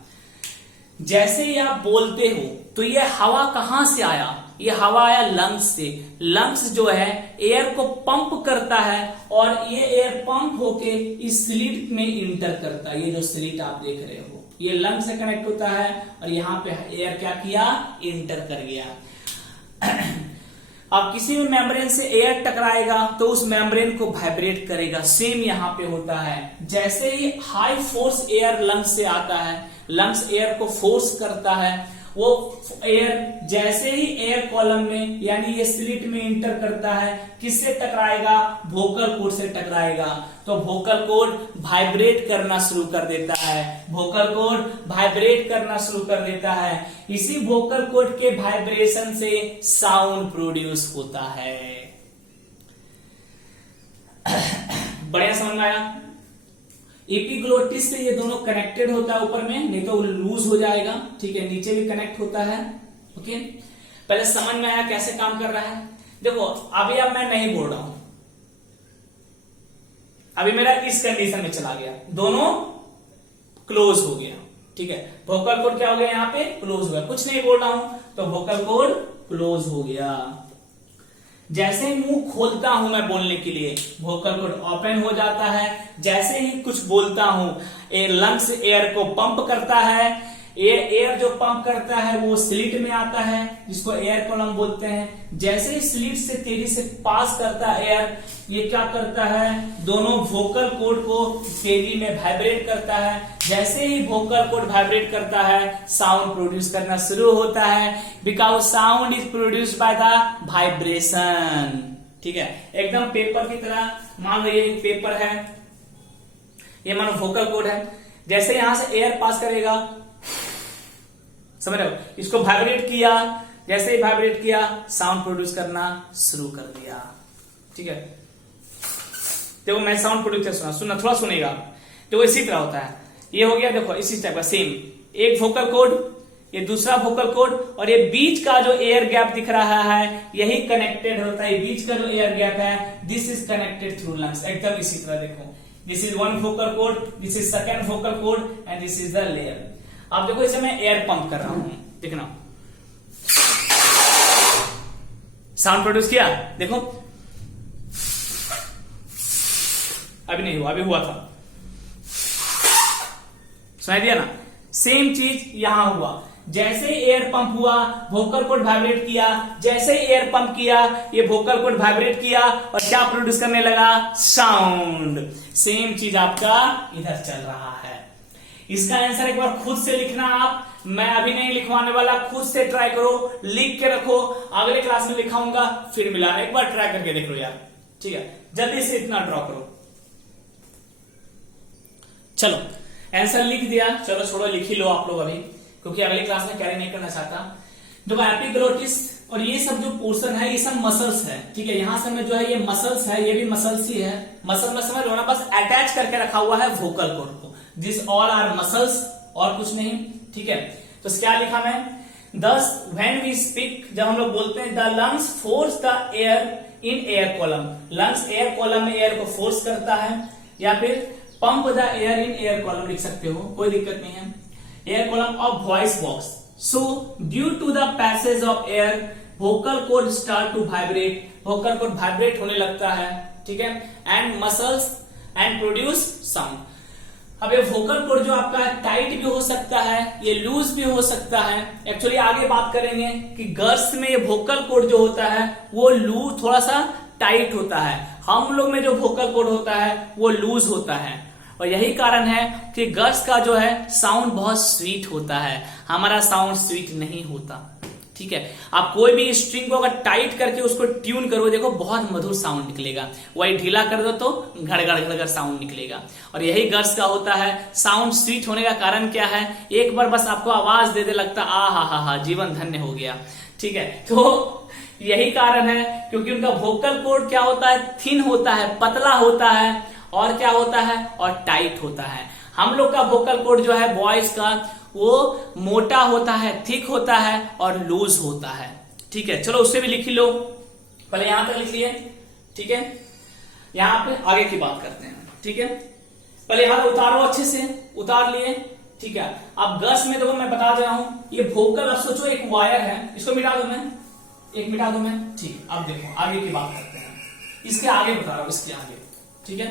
जैसे ही आप बोलते हो तो ये हवा कहां से आया, ये हवा आया लंग्स से। लंग्स जो है एयर को पंप करता है, और ये एयर पंप होके इस स्लिट में इंटर करता है। ये जो स्लिट आप देख रहे हो, ये लंग्स से कनेक्ट होता है, और यहां पे एयर क्या किया, इंटर कर गया। अब किसी भी मेम्ब्रेन से एयर टकराएगा तो उस मेम्ब्रेन को वाइब्रेट करेगा, सेम यहां पे होता है। जैसे ही हाई फोर्स एयर लंग्स से आता है, लंग्स एयर को फोर्स करता है, वो एयर जैसे ही एयर कॉलम में यानी ये स्लिट में इंटर करता है, किससे टकराएगा, वोकल कॉर्ड से टकराएगा, तो वोकल कॉर्ड वाइब्रेट करना शुरू कर देता है, वोकल कॉर्ड वाइब्रेट करना शुरू कर देता है। इसी वोकल कॉर्ड के वाइब्रेशन से साउंड प्रोड्यूस होता है। बढ़िया समझ में आया। एपिग्लोटिस से ये दोनों कनेक्टेड होता है ऊपर में, नहीं तो लूज हो जाएगा, ठीक है। नीचे भी कनेक्ट होता है, ओके। पहले समझ में आया कैसे काम कर रहा है। देखो अभी अब मैं नहीं बोल रहा हूं, अभी मेरा इस कंडीशन में चला गया, दोनों क्लोज हो गया, ठीक है। वोकल कॉर्ड क्या हो गया, यहां पे क्लोज हो गया, कुछ नहीं बोल रहा हूं तो वोकल कॉर्ड क्लोज हो गया। जैसे ही मुंह खोलता हूं मैं बोलने के लिए, वोकल कॉर्ड ओपन हो जाता है। जैसे ही कुछ बोलता हूं, लंग्स एयर को पंप करता है, एयर जो पंप करता है वो स्लिट में आता है, जिसको एयर कॉलम बोलते हैं। जैसे ही स्लिट से तेजी से पास करता है एयर, ये क्या करता है, दोनों वोकल कॉर्ड को तेजी में वाइब्रेट करता है। जैसे ही वोकल कॉर्ड वाइब्रेट करता है, साउंड प्रोड्यूस करना शुरू होता है, because sound is produced by the vibration, ठीक है। एकदम पेपर की तरह मान लो ये पेपर है, ये मानो वोकल कॉर्ड है। जैसे यहां से एयर पास करेगा, समझ रहे हो, इसको वाइब्रेट किया, जैसे ही वाइब्रेट किया साउंड प्रोड्यूस करना शुरू कर दिया, ठीक है। देखो मैं साउंड प्रोड्यूस सुना थोड़ा सुनेगा, तो इसी तरह होता है। ये हो गया, देखो इसी टाइप का सेम, एक वोकल कॉर्ड, ये दूसरा वोकल कॉर्ड, और ये बीच का जो एयर गैप दिख रहा है यही कनेक्टेड होता है। बीच का जो एयर गैप है, this is connected through lungs, एकदम इसी तरह। देखो this is one vocal cord, this is second vocal cord, and this is the layer. अब देखो इसे मैं एयर पंप कर रहा हूं, देखना साउंड प्रोड्यूस किया, देखो अभी नहीं हुआ, अभी हुआ था, सुनाई दिया ना। सेम चीज यहां हुआ, जैसे ही एयर पंप हुआ वोकल कॉर्ड वाइब्रेट किया, जैसे ही एयर पंप किया ये वोकल कॉर्ड वाइब्रेट किया, और क्या प्रोड्यूस करने लगा, साउंड। सेम चीज आपका इधर चल रहा है। इसका आंसर एक बार खुद से लिखना आप, मैं अभी नहीं लिखवाने वाला, खुद से ट्राई करो, लिख के रखो, अगले क्लास में लिखाऊंगा फिर मिलाना, एक बार ट्राई करके देख लो यार, ठीक है। जल्दी से इतना ड्रॉ करो। चलो आंसर लिख दिया, चलो छोड़ो लिख ही लो आप लोग अभी, क्योंकि अगले क्लास में कैरी नहीं करना चाहता। जो एपिग्लोटिस और ये सब जो पोर्शन है ये सब मसल्स है, ठीक है। यहां से में जो है ये मसल्स है, ये भी मसल्स ही है। मसल में समझ लो ना, बस अटैच करके रखा हुआ है वोकल कॉर्ड को। दिस ऑल आर मसल्स, और कुछ नहीं, ठीक है। तो क्या लिखा मैं, thus when we speak, जब हम लोग बोलते हैं, the lungs force the air in air column, lungs air column में एयर को फोर्स करता है, या फिर pump the air in air column लिख सकते हो, कोई दिक्कत नहीं है। Air column of voice box, so due to the passage of air vocal cord start to vibrate, vocal cord vibrate होने लगता है, ठीक है, and muscles and produce sound. अब ये वोकल कॉर्ड जो आपका टाइट भी हो सकता है, ये लूज भी हो सकता है। एक्चुअली आगे बात करेंगे कि गर्ल्स में ये वोकल कॉर्ड जो होता है वो लूज, थोड़ा सा टाइट होता है, हम लोग में जो वोकल कॉर्ड होता है वो लूज होता है, और यही कारण है कि गर्ल्स का जो है साउंड बहुत स्वीट होता है, हमारा साउंड स्वीट नहीं होता। ठीक है, आप कोई भी स्ट्रिंग को अगर टाइट करके उसको ट्यून करो, देखो बहुत मधुर साउंड निकलेगा, वही ढीला कर दो तो घड़घड़ घड़घड़ साउंड निकलेगा। और यही गर्ल्स का होता है। साउंड स्वीट होने का कारण क्या है, एक बार बस आपको आवाज दे दे लगता आ हा जीवन धन्य हो गया। ठीक है, तो यही कारण है, क्योंकि उनका वोकल कॉर्ड क्या होता है, थिन होता है, पतला होता है, और क्या होता है, और टाइट होता है। हम लोग का वोकल कॉर्ड जो है बॉयज का वो मोटा होता है, थिक होता है और लूज होता है। ठीक है, चलो उससे भी लिख लो, पहले यहां तक लिख लिए। ठीक है, यहां पे आगे की बात करते हैं। ठीक है, पहले यहां पे उतारो, अच्छे से उतार लिए। ठीक है, अब गर्ल्स में देखो मैं बता दे रहा हूं, ये वोकल, अब सोचो एक वायर है, इसको मिटा दो मैं, एक मिटा दो मैं। ठीक, अब देखो आगे की बात करते हैं, इसके आगे बता रहा हूं, इसके आगे। ठीक है,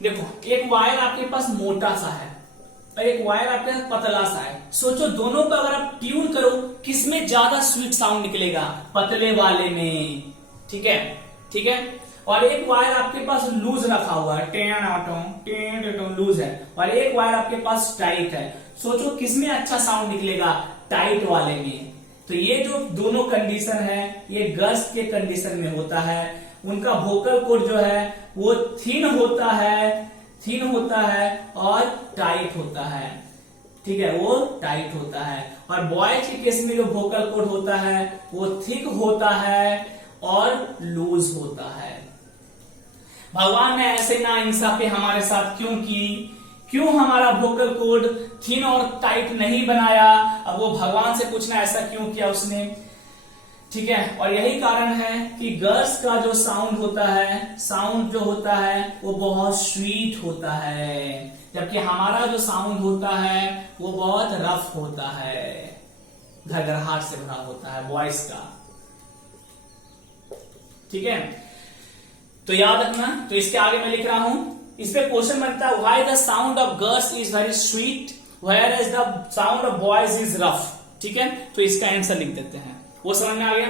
देखो एक वायर आपके पास मोटा सा है और एक वायर आपके पास पतला सा है। सोचो दोनों का अगर आप ट्यून करो, किसमें ज्यादा स्वीट साउंड निकलेगा, पतले वाले में। ठीक है, ठीक है, और एक वायर आपके पास लूज रखा हुआ है, लूज है, और एक वायर आपके पास टाइट है। सोचो किसमें अच्छा साउंड निकलेगा, टाइट वाले में। तो ये जो दोनों कंडीशन है ये गर्ल्स के कंडीशन में होता है। उनका वोकल कॉर्ड जो है वो थिन होता है और टाइट होता है। ठीक है, वो टाइट होता है। और बॉयज के केस में जो वोकल कॉर्ड होता है वो थिक होता है और लूज होता है। भगवान ने ऐसे ना इंसाफी हमारे साथ क्यों की, क्यों हमारा वोकल कॉर्ड थिन और टाइट नहीं बनाया, अब वो भगवान से पूछना ऐसा क्यों किया उसने। ठीक है, और यही कारण है कि गर्ल्स का जो साउंड होता है, साउंड जो होता है वो बहुत स्वीट होता है, जबकि हमारा जो साउंड होता है वो बहुत रफ होता है, घरघराहट से भरा होता है वॉइस का। ठीक है, तो याद रखना। तो इसके आगे मैं लिख रहा हूं, इस पे क्वेश्चन बनता है, why the sound of girls is very sweet whereas the sound of boys is rough. ठीक है, तो इसका आंसर लिख देते हैं, वो समझ में आ गया।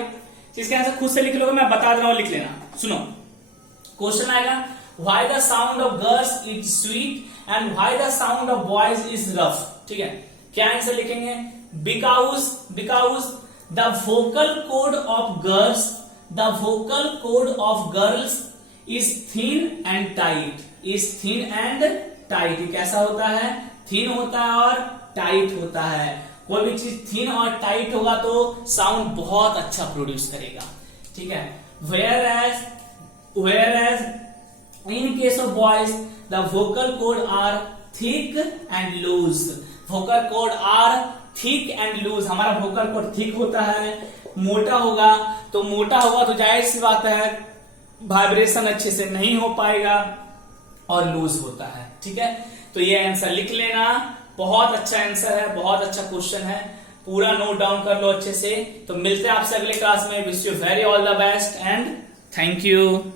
इसका आंसर खुद से लिख लोगे, मैं बता दे रहा हूं, लिख लेना। सुनो, क्वेश्चन आएगा, why the sound of girls is sweet and why the sound of boys is rough. ठीक है, क्या आंसर लिखेंगे, because the vocal cord of girls, the vocal cord of girls is thin and tight, is thin and tight. ये कैसा होता है, थिन होता है और टाइट होता है। कोई भी चीज थिन और टाइट होगा तो साउंड बहुत अच्छा प्रोड्यूस करेगा। ठीक है, whereas in case of boys the vocal cord are thick and loose, vocal cord are thick and loose। हमारा vocal cord thick होता है, मोटा होगा तो जाहिर सी बात है वाइब्रेशन अच्छे से नहीं हो पाएगा, और लूज होता है। ठीक है, तो ये आंसर लिख लेना, बहुत अच्छा आंसर है, बहुत अच्छा क्वेश्चन है, पूरा नोट डाउन कर लो अच्छे से। तो मिलते हैं आपसे अगले क्लास में। Wish you very all the best and thank you.